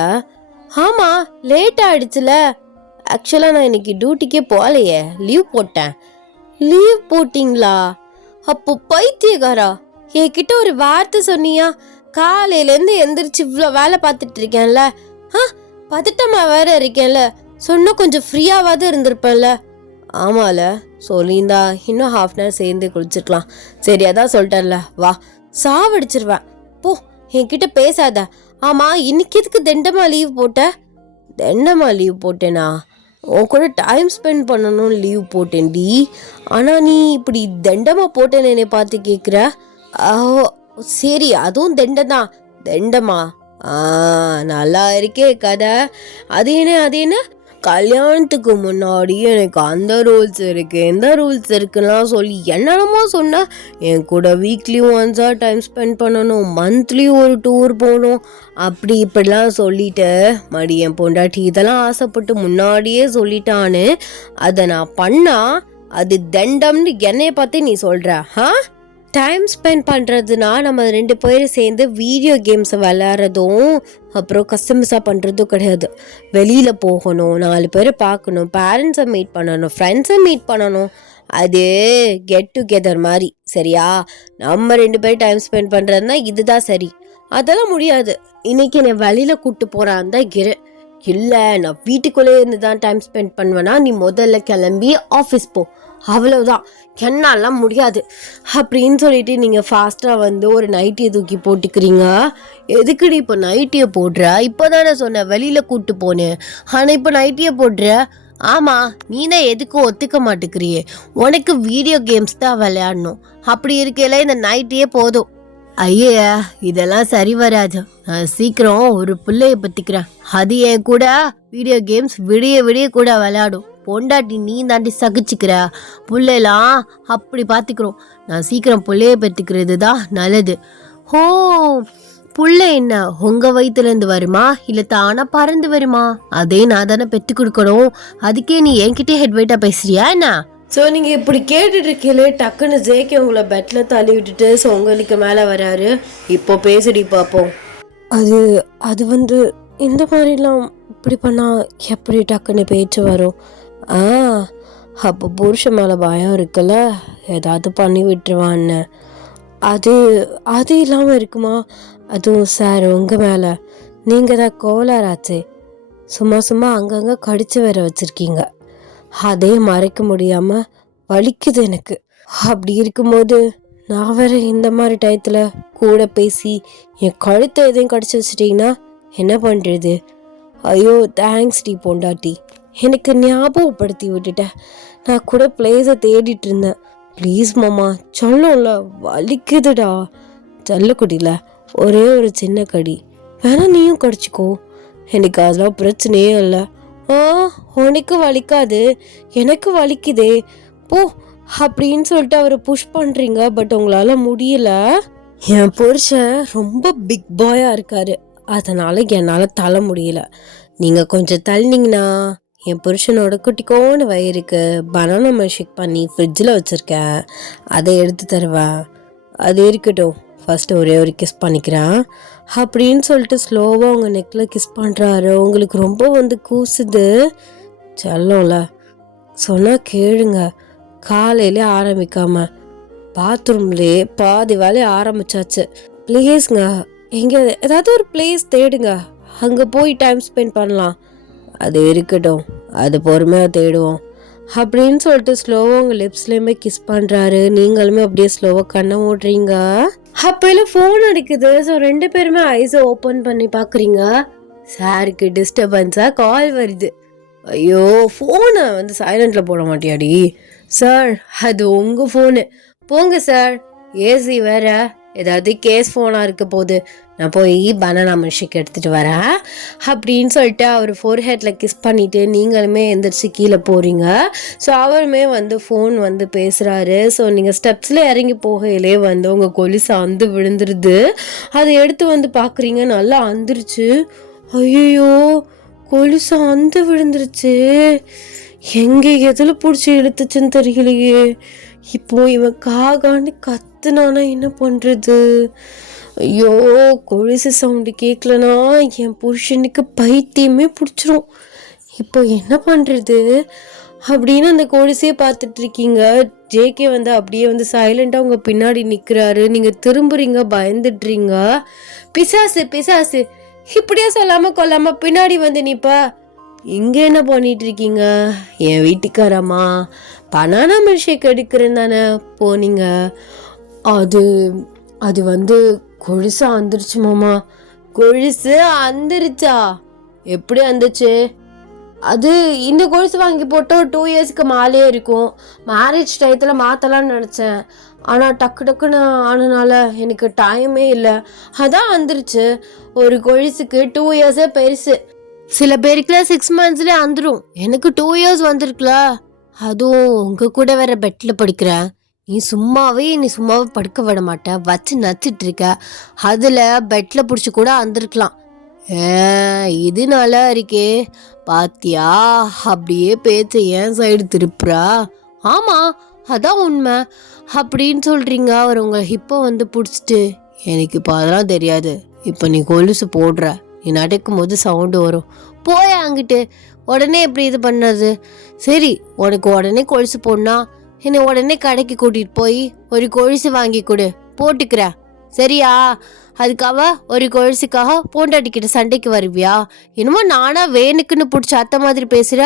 ஆமாம், லேட் ஆகிடுச்சுல. ஆக்சுவலாக நான் இன்னைக்கு டியூட்டிக்கே போகலையே, லீவ் போட்டேன். லீவ் போட்டிங்களா? அப்போ பைத்தியக்காரா, என்கிட்ட ஒரு வார்த்தை சொன்னியா? காலையிலேருந்து எந்திரிச்சு இவ்வளோ வேலை பார்த்துட்டு இருக்கேன்ல, பதட்டமா வேற இருக்கேன்ல, சொன்ன கொஞ்சம் ஃப்ரீயாவது இருந்திருப்பேன்ல. ஆமால, சொல்லியிருந்தா இன்னும் ½ சேர்ந்து குளிச்சிருக்கலாம். சரி, அதான் சொல்லிட்டேன்ல, வா, சாவடிச்சிருவேன். போ, என்கிட்ட பேசாத. ஆமாம், இன்னைக்கு எதுக்கு தண்டமா லீவ் போட்ட? தண்டமா லீவ் போட்டேனா? உன் கூட டைம் ஸ்பெண்ட் பண்ணணும்னு லீவ் போட்டேன்டி. ஆனால் நீ இப்படி தண்டமாக போட்டேன்னு என்னை பார்த்து கேட்குற. சரி, அதுவும் தண்டதான். தண்டமா? நல்லா இருக்கே கதை. அது என்ன கல்யாணத்துக்கு முன்னாடி எனக்கு அந்த ரூல்ஸ் இருக்கு, எந்த ரூல்ஸ் இருக்குன்னா சொல்லி என்னென்னமோ சொன்ன. என் கூட வீக்லி ஒன்ஸாக டைம் ஸ்பெண்ட் பண்ணணும், மந்த்லி ஒரு டூர் போகணும், அப்படி இப்படிலாம் சொல்லிட்டு மடி என் பொண்டாட்டி இதெல்லாம் ஆசைப்பட்டு முன்னாடியே சொல்லிட்டான்னு அதை நான் பண்ணா அது தண்டம்னு என்னைய பார்த்து நீ சொல்கிற? டைம் ஸ்பெண்ட் பண்ணுறதுனா நம்ம 2 பேரும் சேர்ந்து வீடியோ கேம்ஸை விளையாடுறதும் அப்புறம் கஸ்டமர்ஸாக பண்ணுறதும் கிடையாது. வெளியில் போகணும், 4 பேரை பார்க்கணும், பேரண்ட்ஸை மீட் பண்ணணும், ஃப்ரெண்ட்ஸை மீட் பண்ணணும். அது கெட் டுகெதர் மாதிரி, சரியா? நம்ம 2 பேரும் டைம் ஸ்பெண்ட் பண்ணுறதுனா இதுதான் சரி. அதெல்லாம் முடியாது. இன்னைக்கு என்னை வெளியில் கூப்பிட்டு போகிறான் தான் இரு. இல்லை, நான் வீட்டுக்குள்ளே இருந்து தான் டைம் ஸ்பெண்ட் பண்ணுவேன்னா நீ முதல்ல கிளம்பி ஆஃபீஸ் போ, அவ்வளவுதான், என்னாலாம் முடியாது அப்படின்னு சொல்லிட்டு நீங்கள் ஃபாஸ்ட்டாக வந்து ஒரு நைட்டியை தூக்கி போட்டுக்கிறீங்க. எதுக்குடி இப்போ நைட்டியை போடுற? இப்போ தானே சொன்ன வெளியில் கூப்பிட்டு போனேன், ஆனால் இப்போ நைட்டியை போடுற. ஆமாம், நீ தான் எதுக்கும் ஒத்துக்க மாட்டேக்கிறியே, உனக்கு வீடியோ கேம்ஸ் தான் விளையாடணும். அப்படி இருக்கையில இந்த நைட்டியே போதும். ஐயா, இதெல்லாம் சரி வராது. நான் சீக்கிரம் ஒரு பிள்ளைய பற்றிக்கிறேன், அது என் கூட வீடியோ கேம்ஸ் விடிய விடிய கூட விளையாடும். பொண்டாட்டி நீ தாண்டி சகிச்சுக்கிற, பிள்ளைலாம் அப்படி பார்த்துக்கிறோம். நான் சீக்கிரம் பிள்ளைய பெற்றுக்கிறது தான் நல்லது. ஓ, புள்ள என்ன உங்கள் வயிற்றுலேருந்து வருமா இல்லை தானா பறந்து வருமா? அதே நான் தானே பெற்று கொடுக்கணும். அதுக்கே நீ என்கிட்டே ஹெட் வெயிட்டாக பேசுறியா என்ன? ஸோ நீங்கள் இப்படி கேட்டுட்டு இருக்கீங்களே, டக்குன்னு ஜேக்கே உங்களை பெட்டில் தள்ளி விட்டுட்டு உங்களுக்கு மேலே வராரு. இப்போ பேசுடி பார்ப்போம். அது வந்து இந்த மாதிரிலாம் இப்படி பண்ணால் எப்படி டக்குன்னு பேச்சு வரும்? அப்போ புருஷன் மேலே பயம் இருக்குல்ல, ஏதாவது பண்ணி விட்டுருவான்னு. அது இல்லாமல் இருக்குமா? அதுவும் சார் உங்கள் மேலே நீங்கள் தான் கோளாராச்சே, சும்மா அங்கங்கே கடிச்சு வேற வச்சுருக்கீங்க. அதே மறைக்க முடியாமல் வலிக்குது எனக்கு. அப்படி இருக்கும்போது நான் வேற இந்த மாதிரி டயத்தில் கூட பேசி என் கழுத்தை எதையும் கடிச்சு வச்சிட்டிங்கன்னா என்ன பண்ணுறது? ஐயோ, தேங்க்ஸ் டி பொண்டாட்டி, எனக்கு ஞாபகப்படுத்தி விட்டுட்டேன். நான் கூட பிளேஸை தேடிட்டு இருந்தேன். ப்ளீஸ் மாமா, சொல்லல, வலிக்குதுடா. செல்லக்குடியில் ஒரே ஒரு சின்ன கடி, வேணா நீயும் கடிச்சிக்கோ, எனக்கு அதெல்லாம் பிரச்சனையே இல்லை. உனக்கு வலிக்காது, எனக்கு வலிக்குதே, போ அப்படின்னு சொல்லிட்டு அவரை புஷ் பண்ணுறீங்க. பட் உங்களால் முடியல. என் புருஷன் ரொம்ப பிக் பாயாக இருக்காரு, அதனால் என்னால் தள்ள முடியல. நீங்கள் கொஞ்சம் தள்ளினீங்கன்னா என் புருஷனோட குட்டிக்கோன்னு வயிறுக்கு பனானா மில்க்ஷேக் பண்ணி ஃப்ரிட்ஜில் வச்சுருக்கேன், அதை எடுத்து தருவேன். அது இருக்கட்டும், ஃபஸ்ட்டு ஒரே ஒரு கிஸ் பண்ணிக்கிறேன் அப்படின்னு சொல்லிட்டு ஸ்லோவாக உங்கள் நெக்கில் கிஸ் பண்ணுறாரு. உங்களுக்கு ரொம்ப வந்து கூசுது. செல்லோம்ல, சொன்னால் கேளுங்க. காலையிலே ஆரம்பிக்காம பாத்ரூம்லேயே பாதி வேலையை ஆரம்பிச்சாச்சு. ப்ளீஸ்ங்க, எங்கே ஏதாவது ஒரு பிளேஸ் தேடுங்க, அங்கே போய் டைம் ஸ்பெண்ட் பண்ணலாம். அது இருக்கட்டும், அது பொறுமையாக தேடுவோம் அப்படின்னு சொல்லிட்டு ஸ்லோவாக உங்கள் லிப்ஸ்லேயுமே கிஸ் பண்ணுறாரு. நீங்களுமே அப்படியே ஸ்லோவாக கண்ணை மூடுறீங்க. அப்போல்லாம் ஃபோன் அடிக்குது. ஸோ 2 பேருமே ஐஸை ஓப்பன் பண்ணி பார்க்குறீங்க. சாருக்கு டிஸ்டர்பன்ஸாக கால் வருது. ஐயோ, ஃபோனை வந்து சைலண்டில் போட மாட்டியாடி? சார் அது உங்க ஃபோனு, போங்க சார். ஏசி வேற, ஏதாவது கேஸ் ஃபோனா இருக்க போகுது, நான் போய் பனானா மில்க்ஷேக் எடுத்துட்டு வரேன் அப்படின்னு சொல்லிட்டு அவர் ஃபோர் ஹெட்ல கிஸ் பண்ணிட்டு நீங்களுமே எந்திரிச்சு கீழே போறீங்க. ஸோ அவருமே வந்து ஃபோன் வந்து பேசுறாரு. ஸோ நீங்கள் ஸ்டெப்ஸ்ல இறங்கி போகையிலே வந்து உங்கள் கொலுசு அந்து விழுந்துருது. அதை எடுத்து வந்து பார்க்குறீங்க, நல்லா அந்துருச்சு. ஐயோ, கொலுசு அந்து விழுந்துருச்சு. எங்கே எதில் பிடிச்சி இழுத்துச்சுன்னு தெரியலையே. இப்போ இவன் காகான்னு கத்துனானா என்ன பண்ணுறது? ஐயோ, கொலுசு சவுண்டு கேட்கலனா என் புருஷனுக்கு பைத்தியமே பிடிச்சிரும். இப்போ என்ன பண்ணுறது அப்படின்னு அந்த கொலுசையே பார்த்துட்டு இருக்கீங்க. ஜேகே வந்து அப்படியே வந்து சைலண்டாக உங்கள் பின்னாடி நிற்கிறாரு. நீங்கள் திரும்புறீங்க, பயந்துடுறீங்க. பிசாசு பிசாசு இப்படியே சொல்லாமல் கொல்லாமல் பின்னாடி வந்து நிப்பா. இங்கே என்ன பண்ணிட்டு இருக்கீங்க? என் வீட்டுக்காரம்மா பனானா மில்க்ஷேக் எடுக்கிறேன்னு தானே போனீங்க. அது அது வந்து கொலுசு அந்துருச்சு மாமா. கொலுசு அந்துருச்சா? எப்படி அந்துச்சு? அது இந்த கொலுசு வாங்கி போட்டு 2 இயர்ஸ்க்கு மேலே இருக்கும். மேரேஜ் டயத்தில் மாற்றலான்னு நினச்சேன், ஆனால் டக்குன்னு ஆனனால எனக்கு டைமே இல்லை, அதான் வந்துருச்சு. ஒரு கொலுசுக்கு 2 இயர்ஸே பெருசு. சில பேருக்குலாம் 6 monthsலேயே வந்துடும். எனக்கு 2 இயர்ஸ் வந்திருக்குல. அதுவும் உங்கள் கூட வேற பெட்டில் படுக்கிறேன். நீ சும்மாவே படுக்க விட மாட்ட, வச்சு நச்சிட்டு இருக்க. அதில் பெட்டில் பிடிச்சி கூட வந்திருக்கலாம். இது நல்லா இருக்கே பாத்தியா? அப்படியே பேச்ச ஏன் சைடு திருப்புறா? ஆமாம், அதான் உண்மை அப்படின்னு சொல்கிறீங்க. அவர் உங்களை ஹிப்பை வந்து பிடிச்சிட்டு, எனக்கு இப்போ அதெல்லாம் தெரியாது, இப்போ நீ கொலுசு போடுற, நீ நடக்கும் போது சவுண்டு வரும், போய அங்கிட்டு. உடனே எப்படி இது பண்ணது? சரி, உனக்கு உடனே கொலுசு போடனா என்னை உடனே கடைக்கு கூட்டிகிட்டு போய் ஒரு கொலுசு வாங்கி கொடு, போட்டுக்கிறேன், சரியா? அதுக்காக ஒரு கொலுசுக்காக பொண்டாட்டிக்கிட்ட சண்டைக்கு வருவியா? என்னமோ நானா வேணுக்குன்னு பிடிச்ச அத்தை மாதிரி பேசுகிற.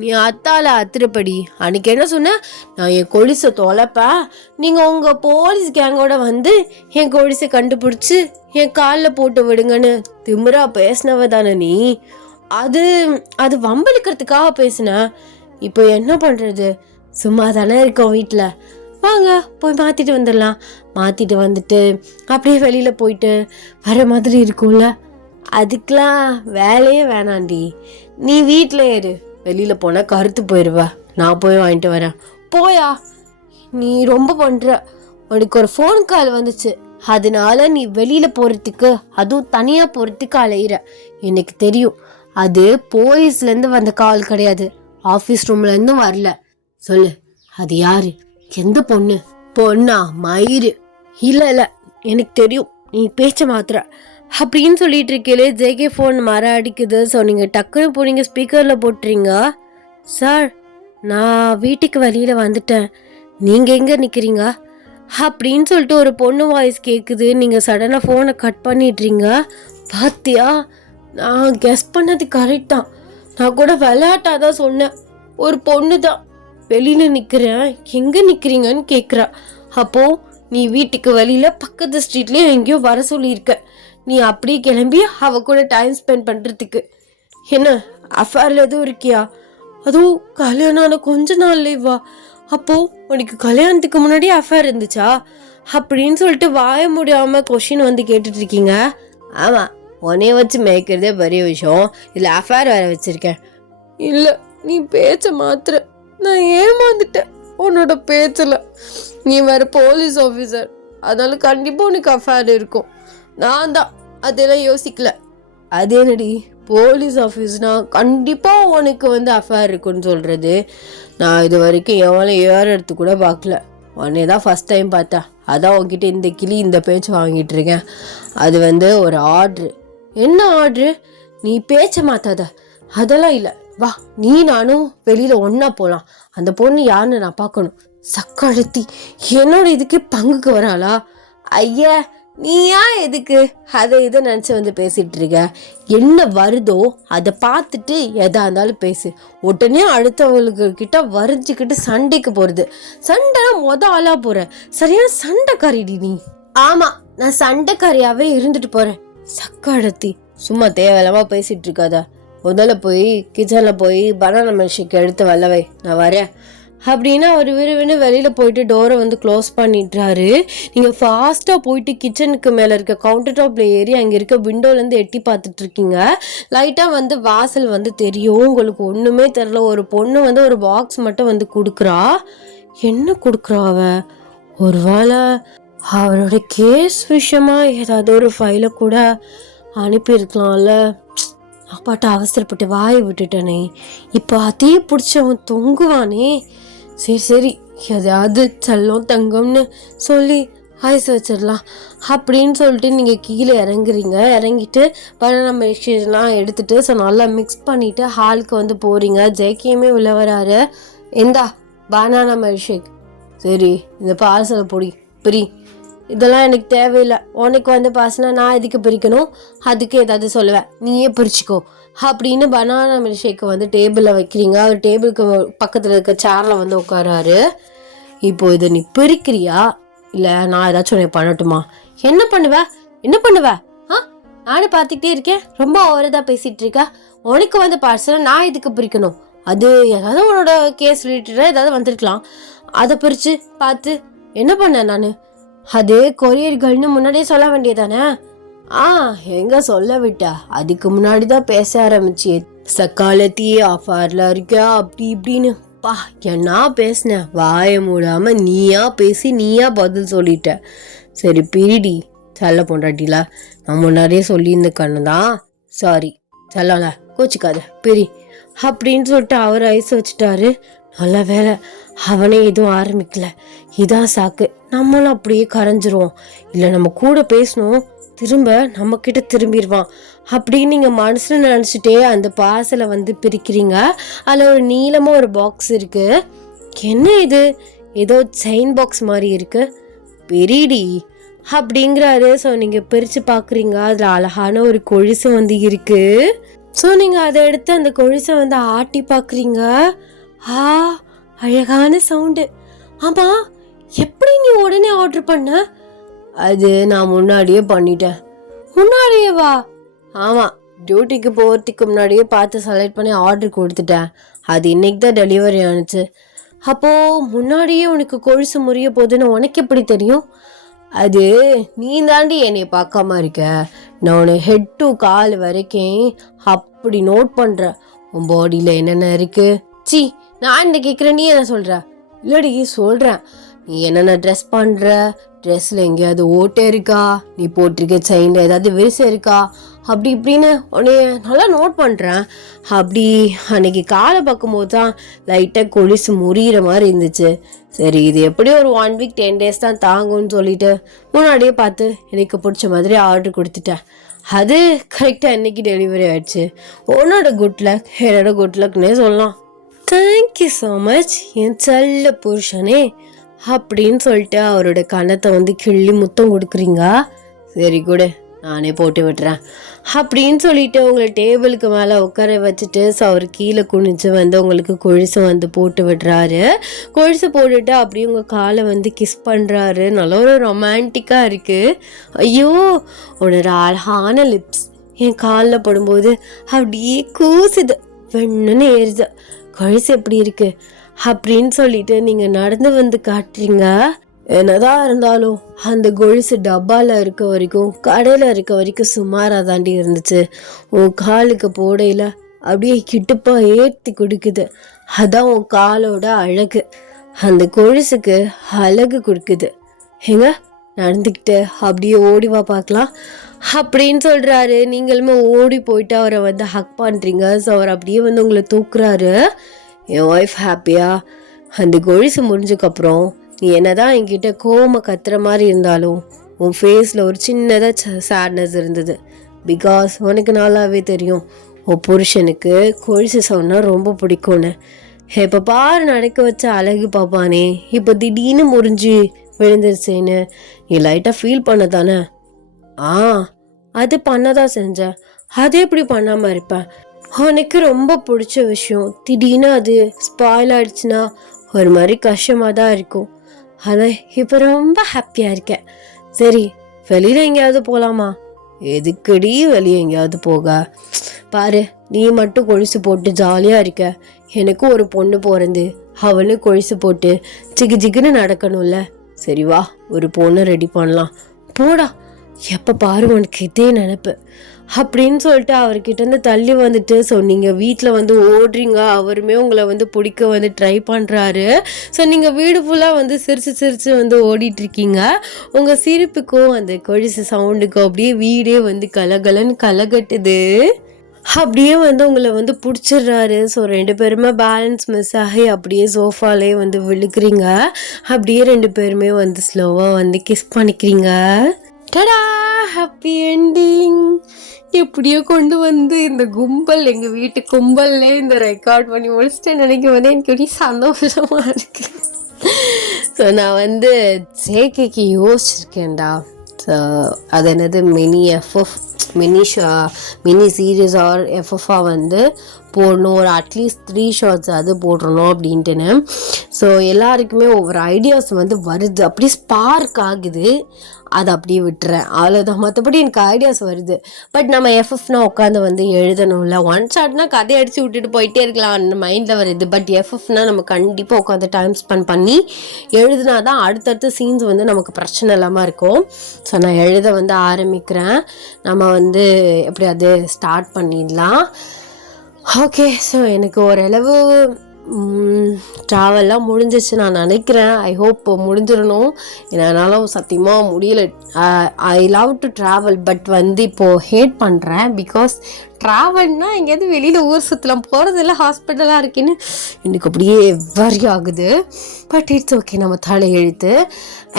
நீ அத்தால அத்திரப்படி. அன்னைக்கு என்ன சொன்ன? நான் என் கொலுசை தொலைப்பேன், நீங்கள் உங்கள் போலீஸ் கேங்கோட வந்து என் கொலுசை கண்டுபிடிச்சி என் காலில் போட்டு விடுங்கன்னு திமிரா பேசினவ தானே நீ. அது வம்பளிக்கிறதுக்காக பேசினேன். இப்போ என்ன பண்ணுறது? சும்மா தானே இருக்கோம் வீட்டில், வாங்க போய் மாற்றிட்டு வந்துடலாம். மாற்றிட்டு வந்துட்டு அப்படியே வெளியில் போயிட்டு வர மாதிரி இருக்கும்ல. அதுக்கெலாம் வேலையே வேணாண்டி, நீ வீட்டில் ஏறு. வெளியில் போனால் கருத்து போயிடுவ, நான் போய் வாங்கிட்டு வரேன். போயா, நீ ரொம்ப பண்ணுற. உனக்கு ஒரு ஃபோன் கால் வந்துச்சு, அதனால நீ வெளியில் போகிறதுக்கு, அதுவும் தனியாக போகிறதுக்கு அலையிற. எனக்கு தெரியும், அது போலீஸ்லேருந்து வந்த கால் கிடையாது, ஆஃபீஸ் ரூம்லேருந்து வரல. சொல்லு, அது யாரு? எந்த பொண்ணு? பொண்ணா? மயிறு? இல்லை, எனக்கு தெரியும், நீ பேச்ச மாத்திர அப்படின்னு சொல்லிட்டு இருக்கீங்களே. ஜேகே ஃபோன் மர அடிக்குது. ஸோ நீங்கள் டக்குன்னு போனீங்க, ஸ்பீக்கரில் போட்டுறீங்க. சார், நான் வீட்டுக்கு வெளியில் வந்துட்டேன், நீங்கள் எங்கே நிற்கிறீங்க அப்படின்னு சொல்லிட்டு ஒரு பொண்ணு வாய்ஸ் கேட்குது. நீங்கள் சடனாக ஃபோனை கட் பண்ணிடுறீங்க. பாத்தியா, நான் கெஸ் பண்ணது கரெக்ட் தான். நான் கூட விளையாட்டாக தான் சொன்னேன், ஒரு பொண்ணு தான் வெளியில் நிற்கிறேன், எங்கே நிற்கிறீங்கன்னு கேட்குறா. அப்போது நீ வீட்டுக்கு வெளியில் பக்கத்து ஸ்ட்ரீட்லேயே எங்கேயோ வர சொல்லியிருக்க. நீ அப்படியே கிளம்பி அவ கூட டைம் ஸ்பெண்ட் பண்ணுறதுக்கு. என்ன அஃபேரில் எதுவும் இருக்கியா? அதுவும் கல்யாணம் ஆன கொஞ்ச நாள்லேவா? அப்போது உனக்கு கல்யாணத்துக்கு முன்னாடி அஃபேர் இருந்துச்சா அப்படின்னு சொல்லிட்டு வாய முடியாமல் கொஷின் வந்து கேட்டுட்ருக்கீங்க. ஆமாம், உன்னைய வச்சு மேய்க்கிறதே பெரிய விஷயம், இதில் அஃபேர் வேறு வச்சுருக்கேன். இல்லை, நீ பேச்ச மாத்திர, நான் ஏமாந்துட்டேன் உன்னோட பேச்சில். நீ வேறு போலீஸ் ஆஃபீஸர், அதனால கண்டிப்பாக உனக்கு அஃபேர் இருக்கும். நான் தான் அதெல்லாம் யோசிக்கல. அதே நடி, போலீஸ் ஆஃபீஸ்னா கண்டிப்பாக உனக்கு வந்து அஃபேர் இருக்குன்னு சொல்கிறது? நான் இது வரைக்கும் எவ்வளோ எடுத்து கூட பார்க்கல, உடனே தான் ஃபஸ்ட் டைம் பார்த்தா. அதான் உன்கிட்ட இந்த கிளி இந்த பேச்சு வாங்கிட்டு இருக்கேன். அது வந்து ஒரு ஆர்ட்ரு. என்ன ஆர்ட்ரு? நீ பேச்ச மாத்தாத. அதெல்லாம் இல்லை, வா நீ நானும் வெளியில் ஒன்றா போகலாம். அந்த பொண்ணு யாருன்னு நான் பார்க்கணும். சக்காலத்தி என்னோட இதுக்கு பங்குக்கு வராளா? ஐயா, நீ ஏன் எதுக்கு அதை இதை நினச்சி வந்து பேசிகிட்டு இருக்க? என்ன வருதோ அதை பார்த்துட்டு எதா இருந்தாலும் பேசு. உடனே அடுத்தவங்களுக்கு கிட்ட வரைஞ்சிக்கிட்டு சண்டைக்கு போகிறது. சண்டை ஆளாக போகிற சரியான சண்டைக்காரிடி நீ. ஆமாம், நான் சண்டைக்காரியாகவே இருந்துட்டு போகிறேன். சக்காலத்தி சும்மா தேவையில்லாமல் பேசிகிட்டு இருக்காத. முதல்ல போய் கிச்சனில் போய் பனானா மில்க்ஷேக் எடுத்து வல்லவை, நான் வரேன். அப்படின்னு அவர் விறுவிறுன்னு வெளியில் போயிட்டு டோரை வந்து க்ளோஸ் பண்ணிடுறாரு. நீங்கள் ஃபாஸ்ட்டாக போயிட்டு கிச்சனுக்கு மேலே இருக்க கவுண்டர் டாப்பில் ஏறி அங்கே இருக்க விண்டோலேருந்து எட்டி பார்த்துட்டு இருக்கீங்க. லைட்டாக வந்து வாசல் வந்து தெரியும். உங்களுக்கு ஒன்றுமே தெரில. ஒரு பொண்ணு வந்து ஒரு பாக்ஸ் மட்டும் வந்து கொடுக்குறா. என்ன கொடுக்குறா அவ? ஒரு வேளை அவரோட கேஸ் விஷயமா ஏதாவது ஒரு ஃபைலை கூட அனுப்பியிருக்கலாம்ல. அப்பாட்ட அவசரப்பட்டு வாயை விட்டுட்டனே. இப்போ அதே பிடிச்சவன் தொங்குவானே. சரி எதாவது செல்லம் தங்கம்னு சொல்லி ஐஸ் வச்சிடலாம் அப்படின்னு சொல்லிட்டு நீங்கள் கீழே இறங்குறீங்க. இறங்கிட்டு பனானா மில்க்ஷேக்லாம் எடுத்துகிட்டு ஸோ நல்லா மிக்ஸ் பண்ணிவிட்டு ஹாலுக்கு வந்து போகிறீங்க. ஜேகேயுமே உள்ள வராரு. இந்தா பனானா மில்க்ஷேக். சரி இந்த பார்சலை பொடி பிரி. இதெல்லாம் எனக்கு தேவையில்லை. உனக்கு வந்து பாசனா நான் எதுக்கு பிரிக்கணும்? அதுக்கு ஏதாவது சொல்லுவேன், நீயே பிரிச்சுக்கோ அப்படின்னு பனானா மில்க்ஷேக்கை வந்து டேபிளில் வைக்கிறீங்க. அவர் டேபிளுக்கு பக்கத்தில் இருக்க சேரில் வந்து உட்காராரு. இப்போ இதை நீ பிரிக்கிறியா இல்லை நான் ஏதாச்சும் உனக்கு பண்ணட்டுமா? என்ன பண்ணுவ? நானும் பார்த்துக்கிட்டே இருக்கேன். ரொம்ப ஓவரதாக பேசிகிட்டு இருக்க. உனக்கு வந்து பார்சலை நான் எதுக்கு பிரிக்கணும்? அது ஏதாவது உன்னோட கேஸ் ரிலேட்டடாக ஏதாவது வந்திருக்கலாம். அதை பிரித்து பார்த்து என்ன பண்ணேன் நான்? அது கொரியர்கள்னு முன்னாடியே சொல்ல வேண்டியதானே? எங்க சொல்ல விட்டா? அதுக்கு முன்னாடி தான் பேச ஆரம்பிச்சியே. சக்காலத்தி ஆஃபர்ல இருக்கியா அப்படி இப்படின்னு. என்ன பேசினேன்? வாயை மூடாம நீயா பேசி நீயா பதில் சொல்லிட்ட. சரி பிரிடி செல்ல பொண்டாட்டில. நான் முன்னாடியே சொல்லியிருந்த கண்ணு தான். சாரி செல்லல, கோச்சிக்காத பிரி அப்படின்னு சொல்லிட்டு அவர் ஐஸ் வச்சுட்டாரு. நல்ல வேலை அவனே எதுவும் ஆரம்பிக்கல. இதான் சாக்கு. நம்மளும் அப்படியே கரைஞ்சிருவோம். இல்லை நம்ம கூட பேசணும், திரும்ப நம்ம கிட்ட திரும்பிடுவான் அப்படின்னு நீங்கள் மனசில் நினச்சிட்டே அந்த பார்சலை வந்து பிரிக்கிறீங்க. அதில் ஒரு நீளமாக ஒரு பாக்ஸ் இருக்கு. என்ன இது? ஏதோ செயின் பாக்ஸ் மாதிரி இருக்கு. பெரியடி அப்படிங்கிறாரு. ஸோ நீங்கள் பிரித்து பார்க்குறீங்க. அதில் அழகான ஒரு கொலுசு வந்து இருக்கு. ஸோ நீங்கள் அதை எடுத்து அந்த கொலுசை வந்து ஆட்டி பார்க்குறீங்க. அழகான சவுண்டு. ஆமா, எப்படி நீ உடனே ஆர்டர் பண்ண? அது நான் முன்னாடியே பண்ணிட்டேன். முன்னாடியே வா? ஆமா, டியூட்டிக்கு போகிறதுக்கு முன்னாடியே பார்த்து செலக்ட் பண்ணி ஆர்டர் கொடுத்துட்டேன். அது இன்னைக்கு தான் டெலிவரி ஆனிச்சு. அப்போ முன்னாடியே உனக்கு கொலுசு முறிய போகுதுன்னு உனக்கு எப்படி தெரியும்? அது நீ தாண்டி என்னை பார்க்காம இருக்க. நான் உன்னை ஹெட் டு கால் வரைக்கும் அப்படி நோட் பண்ணுறேன். உன் பாடியில் என்னென்ன இருக்கு. சி, நான் என்ன கேட்குறேன், நீ என்ன சொல்கிற? இல்லடி சொல்கிறேன். நீ என்னென்ன ட்ரெஸ் பண்ணுற, ட்ரெஸ்ஸில் எங்கேயாவது ஓட்டை இருக்கா, நீ போட்டிருக்க செயினில் ஏதாவது விரிசை இருக்கா, அப்படி இப்படின்னு உன்னைய நல்லா நோட் பண்ணுறேன். அப்படி அன்னைக்கு காலை பார்க்கும்போது தான் லைட்டாக கொலுசு முறிகிற மாதிரி இருந்துச்சு. சரி இது எப்படி ஒரு 1 வீக் 10 days தான் தாங்கும்னு சொல்லிட்டு முன்னாடியே பார்த்து எனக்கு பிடிச்ச மாதிரி ஆர்டர் கொடுத்துட்டேன். அது கரெக்டாக இன்னைக்கு டெலிவரி ஆயிடுச்சு. உன்னோட குட் லக் என்னோட குட் லக்னே சொல்லலாம். தேங்க்யூ ஸோ மச் என் செல்ல புருஷனே அப்படின்னு சொல்லிட்டு அவரோட கன்னத்தை வந்து கிள்ளி முத்தம் கொடுக்குறீங்க. சரி கூட நானே போட்டு விட்டுறேன் அப்படின்னு சொல்லிட்டு உங்களை டேபிளுக்கு மேலே உட்கார வச்சுட்டு ஸோ அவர் கீழே குனிஞ்சு வந்து உங்களுக்கு கொலுசு வந்து போட்டு விடுறாரு. கொலுசு போட்டுட்டு அப்படியே உங்கள் காலை வந்து கிஸ் பண்ணுறாரு. நல்ல ஒரு ரொமான்டிக்காக இருக்குது. ஐயோ, உன்னோட அழகான லிப்ஸ் என் காலில் படும்போது அப்படியே கூசுது, வெண்ணுன்னு ஏறுது. கொலுசு எப்படி இருக்கு அப்படின்னு சொல்லிட்டு நீங்கள் நடந்து வந்து காட்டுறீங்க. என்னதான் இருந்தாலும் அந்த கொலுசு டப்பாவில் இருக்க வரைக்கும் கடையில் இருக்க வரைக்கும் சுமாராக தாண்டி இருந்துச்சு. உன் காலுக்கு போடையில் அப்படியே கிட்டுப்பா ஏற்றி கொடுக்குது. அதான் உன் காலோட அழகு. அந்த கொலுசுக்கு அழகு கொடுக்குது. எங்க நடந்துக்கிட்டு அப்படியே ஓடிவா பார்க்கலாம் அப்படின்னு சொல்கிறாரு. நீங்களுமே ஓடி போயிட்டு அவரை வந்து ஹக் பண்ணுறீங்க. ஸோ அவர் அப்படியே வந்து உங்களை தூக்குறாரு. என் ஒய்ஃப் ஹாப்பியா? அந்த கொலுசு முடிஞ்சதுக்கப்புறம் நீ என்னதான் என்கிட்ட கோவமாக கத்துற மாதிரி இருந்தாலும் உன் ஃபேஸில் ஒரு சின்னதாக சேட்னஸ் இருந்தது. பிகாஸ் உனக்கு நல்லாவே தெரியும் உன் புருஷனுக்கு கொலுசு சொன்னால் ரொம்ப பிடிக்கும்னு. இப்போ பாரு நடக்க வச்ச அழகு பாப்பானே, இப்போ திடீர்னு முறிஞ்சு விழுந்துருச்சேன்னு நீ லைட்டாக ஃபீல் பண்ண தானே? அது பண்ணதான் செஞ்சேன். அது எப்படி பண்ணாமல் இருப்பேன்? உனக்கு ரொம்ப பிடிச்ச விஷயம் திடீர்னு அது ஸ்பாயில் ஆயிடுச்சுன்னா ஒரு மாதிரி கஷ்டமாக தான் இருக்கும். ஆனால் இப்போ ரொம்ப ஹாப்பியாக இருக்கேன். சரி வெளியில் எங்கேயாவது போகலாமா? எதுக்குடி வெளியே எங்கேயாவது போக? பாரு, நீ மட்டும் கொலுசு போட்டு ஜாலியாக இருக்க. எனக்கும் ஒரு பொண்ணு பிறந்து அவனு கொழிசு போட்டு ஜிகு ஜிகுன்னு நடக்கணும்ல. சரி வா, ஒரு பொண்ணை ரெடி பண்ணலாம். போடா, எப்போ பாரு உனக்கு இதே நினப்பு அப்படின்னு சொல்லிட்டு அவர்கிட்ட இருந்து தள்ளி வந்துட்டு, ஸோ நீங்கள் வீட்டில் வந்து ஓடுறீங்க, அவருமே உங்களை வந்து பிடிக்க வந்து ட்ரை பண்ணுறாரு. ஸோ நீங்கள் வீடு ஃபுல்லாக வந்து சிரிச்சு சிரிச்சு வந்து ஓடிட்டுருக்கீங்க. உங்கள் சிரிப்புக்கும் அந்த கொழிசு சவுண்டுக்கும் அப்படியே வீடே வந்து கலகலன்னு கலகட்டுது. அப்படியே வந்து உங்களை வந்து பிடிச்சிடுறாரு. ஸோ 2 பேருமே பேலன்ஸ் மிஸ் ஆகி அப்படியே சோஃபாலே வந்து விழுக்கிறீங்க. அப்படியே 2 பேருமே வந்து ஸ்லோவாக வந்து கிஸ் பண்ணிக்கிறீங்க. டடா, ஹாப்பி என்டிங். எப்படியோ கொண்டு வந்து இந்த கும்பல், எங்கள் வீட்டு கும்பல்லே இந்த ரெக்கார்ட் பண்ணி முடிச்சுட்டு நினைக்கும் போதே எனக்கு எப்படி சந்தோஷமாக இருக்கு. ஸோ நான் வந்து ஜேகேக்கு யோசிச்சிருக்கேன்டா. ஸோ அது என்னது மினி சீரீஸ் ஆர் எஃப்எஃப்ஆ வந்து போடணும், ஒரு அட்லீஸ்ட் 3 ஷார்ட்ஸ் அது போடணும் அப்படின்ட்டுன்னு. ஸோ எல்லாருக்குமே ஒவ்வொரு ஐடியாஸ் வந்து வருது, அப்படியே ஸ்பார்க் ஆகுது. அதை அப்படியே விட்டுறேன், அவ்வளோதான். மற்றபடி எனக்கு ஐடியாஸ் வருது. பட் நம்ம எஃப்எஃப்னா உட்காந்து வந்து எழுதணும்ல. ஒன் ஷாட்னா கதை அடித்து விட்டுட்டு போயிட்டே இருக்கலாம், அந்த மைண்டில் வருது. பட் எஃப்எஃப்னா நம்ம கண்டிப்பாக உட்காந்து டைம் ஸ்பெண்ட் பண்ணி எழுதுனா தான் அடுத்தடுத்த சீன்ஸ் வந்து நமக்கு பிரச்சனை இல்லாமல் இருக்கும். ஸோ நான் எழுத வந்து ஆரம்பிக்கிறேன். நம்ம வந்து எப்படி அது ஸ்டார்ட் பண்ணிடலாம். ஓகே, ஸோ எனக்கு ஓரளவு ட்ராவல்லாம் முடிஞ்சிச்சு நான் நினைக்கிறேன். ஐ ஹோப் முடிஞ்சிடணும். என்னாலும் சத்தியமாக முடியல. I love to travel, but வந்து இப்போது ஹேட் பண்ணுறேன். பிகாஸ் ட்ராவல்னால் எங்கேயாவது வெளியில் ஊர் சுற்றலாம், போகிறதில்ல ஹாஸ்பிட்டலாக இருக்குன்னு எனக்கு அப்படியே வரி ஆகுது. பட் இட்ஸ் ஓகே, நம்ம தலை எழுத்து.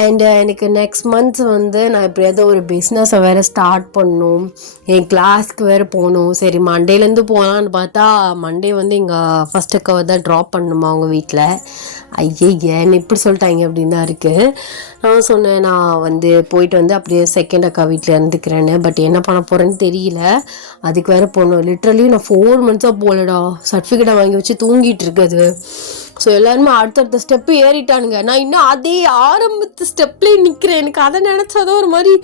அண்ட் எனக்கு நெக்ஸ்ட் மந்த் வந்து நான் எப்படியாவது ஒரு பிஸ்னஸை வேறு ஸ்டார்ட் பண்ணணும். என் கிளாஸ்க்கு வேறு போகணும். சரி, மண்டேலேருந்து போகலான்னு பார்த்தா மண்டே வந்து எங்கள் ஃபஸ்ட் அக்காவை தான் ட்ராப் பண்ணணுமா அவங்க வீட்டில். ஐயேன்னு இப்படி சொல்லிட்டாங்க அப்படின்னு தான் இருக்குது. நான் சொன்னேன் நான் வந்து போயிட்டு வந்து அப்படியே செகண்ட் அக்கா வீட்டில் இருந்துக்கிறேன்னு. பட் என்ன பண்ண போகிறேன்னு தெரியல. அதுக்கு வேறு போகணும். லிட்ரலி நான் 4 மந்த்ஸாக போகலடா. சர்டிஃபிகேட்டை வாங்கி வச்சு தூங்கிட்டு இருக்குது. ஸோ எல்லாருமே அடுத்தடுத்த ஸ்டெப்பு ஏறிட்டானுங்க. நான் இன்னும் அதே ஆரம்பத்து ஸ்டெப்லேயே நிற்கிறேன். எனக்கு அதை நினச்சாதான் ஒரு மாதிரி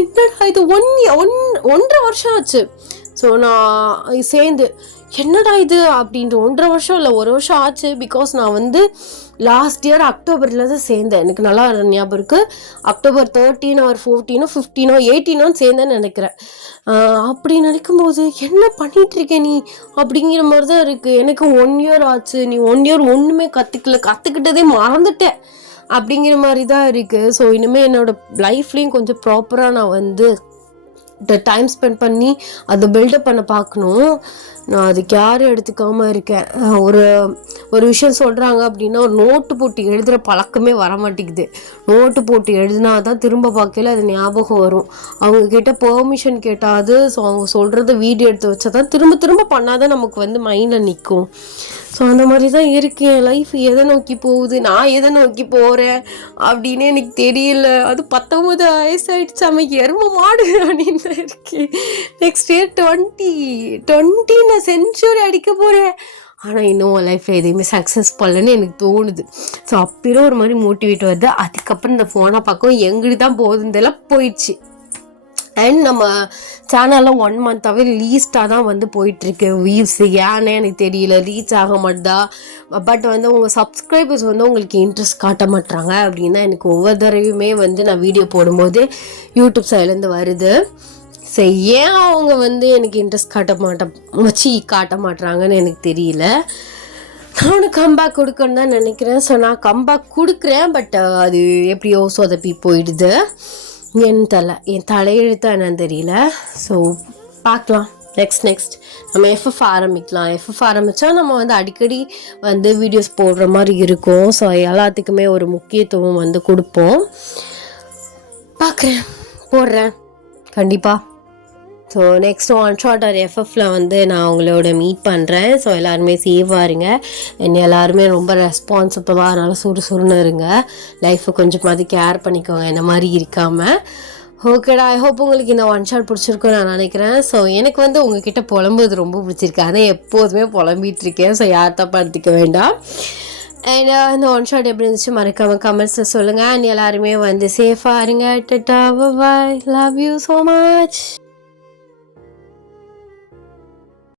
என்னடா இது 1.5 வருஷம் ஆச்சு. ஸோ நான் சேர்ந்து என்னடா இது அப்படின்ட்டு 1.5 வருஷம் இல்லை, 1 வருஷம் ஆச்சு. பிகாஸ் நான் வந்து லாஸ்ட் இயர் அக்டோபரில் தான் சேர்ந்தேன். எனக்கு நல்லா ஞாபகம் இருக்குது. அக்டோபர் 13 or 14 15 18 சேர்ந்தேன்னு நினைக்கிறேன். அப்படி நினைக்கும்போது என்ன பண்ணிகிட்ருக்க நீ அப்படிங்கிற மாதிரி தான் இருக்குது. எனக்கு 1 year ஆச்சு. நீ 1 year ஒன்றுமே கற்றுக்கிட்டதே மறந்துட்டேன் அப்படிங்கிற மாதிரி தான் இருக்குது. ஸோ இனிமேல் என்னோடய லைஃப்லேயும் கொஞ்சம் ப்ராப்பராக நான் வந்து டைம் ஸ்பெண்ட் பண்ணி அதை பில்டப் பண்ண பார்க்கணும். நான் அதுக்கு யாரும் எடுத்துக்காமல் இருக்கேன். ஒரு விஷயம் சொல்கிறாங்க அப்படின்னா ஒரு நோட்டு போட்டு எழுதுகிற பழக்கமே வர மாட்டேங்குது. நோட்டு போட்டு எழுதினா தான் திரும்ப பார்க்கல அது ஞாபகம் வரும். அவங்கக்கிட்ட பெர்மிஷன் கேட்டாது. ஸோ அவங்க சொல்கிறத வீடியோ எடுத்து வச்சா தான் திரும்ப திரும்ப பண்ணாதான் நமக்கு வந்து மைண்டில் நிற்கும். ஸோ அந்த மாதிரி தான் இருக்கேன். என் லைஃப் எதை நோக்கி போகுது, நான் எதை நோக்கி போகிறேன் அப்படின்னு எனக்கு தெரியல. அது 19 வயசாயிடுச்சு, அமைக்கு எரும மாடு அப்படின்னு தான் இருக்கேன். நெக்ஸ்ட் இயர் 20 நான் செஞ்சுரி அடிக்க போகிறேன். ஆனால் இன்னும் லைஃப்பில் எதையுமே சக்ஸஸ் பண்ணலன்னு எனக்கு தோணுது. ஸோ அப்பயும் ஒரு மாதிரி மோட்டிவேட் வருது. அதுக்கப்புறம் இந்த ஃபோனை பார்க்கவும் எங்கிட்டு தான் போகுதுன்றெல்லாம் போயிடுச்சு. அண்ட் நம்ம சேனலில் 1 மந்த்தாகவே லீஸ்ட்டாக தான் வந்து போயிட்டுருக்கு வியூஸ். ஏன்னே எனக்கு தெரியல, ரீச் ஆக மாட்டா. பட் வந்து உங்கள் சப்ஸ்கிரைபர்ஸ் வந்து உங்களுக்கு இன்ட்ரெஸ்ட் காட்ட மாட்டுறாங்க அப்படின்னு தான் எனக்கு ஒவ்வொரு தடவையுமே வந்து நான் வீடியோ போடும்போது யூடியூப் சைட்லேருந்து வருது. ஸோ ஏன் அவங்க வந்து எனக்கு இன்ட்ரெஸ்ட் காட்ட மாட்டுறாங்கன்னு எனக்கு தெரியல. நானும் கம்பேக் கொடுக்கணுன்னு தான் நினைக்கிறேன். ஸோ நான் கம்பேக் கொடுக்குறேன். பட் அது எப்படியோ சொதப்பி போயிடுது. என் தலையெழுத்தா என்னன்னு தெரியல. ஸோ பார்க்கலாம். நெக்ஸ்ட் நம்ம எஃப்எஃப் ஆரம்பிக்கலாம். எஃப்எஃப் ஆரம்பித்தா நம்ம வந்து அடிக்கடி வந்து வீடியோஸ் போடுற மாதிரி இருக்கும். ஸோ எல்லாத்துக்குமே ஒரு முக்கியத்துவம் வந்து கொடுப்போம். பார்க்குறேன், போடுறேன் கண்டிப்பாக. So next one shot or எஃப்எஃப்ல வந்து நான் உங்களோட மீட் பண்ணுறேன். ஸோ எல்லாருமே சேஃபாக இருங்க. என்ன எல்லாருமே ரொம்ப ரெஸ்பான்சிபிளாக, அதனால் சுறுசுறுன்னு இருங்க. லைஃப்பை கொஞ்சமாவது கேர் பண்ணிக்கோங்க, என்ன மாதிரி இருக்காமல். ஓகேடா, ஐ ஹோப் உங்களுக்கு இந்த ஒன் ஷாட் பிடிச்சிருக்குன்னு நான் நினைக்கிறேன். ஸோ எனக்கு வந்து உங்ககிட்ட புலம்புறது ரொம்ப பிடிச்சிருக்கு. ஆனால் எப்போதுமே புலம்பிகிட்டு இருக்கேன். ஸோ யார் தப்பாக எடுத்துக்க வேண்டாம். அண்ட் இந்த ஒன் ஷாட் எப்படி இருந்துச்சு மறக்காமல் கமெண்ட்ஸில் சொல்லுங்கள். அண்ட் எல்லாருமே வந்து சேஃபாக இருங்க. Tata, bye, love you so much.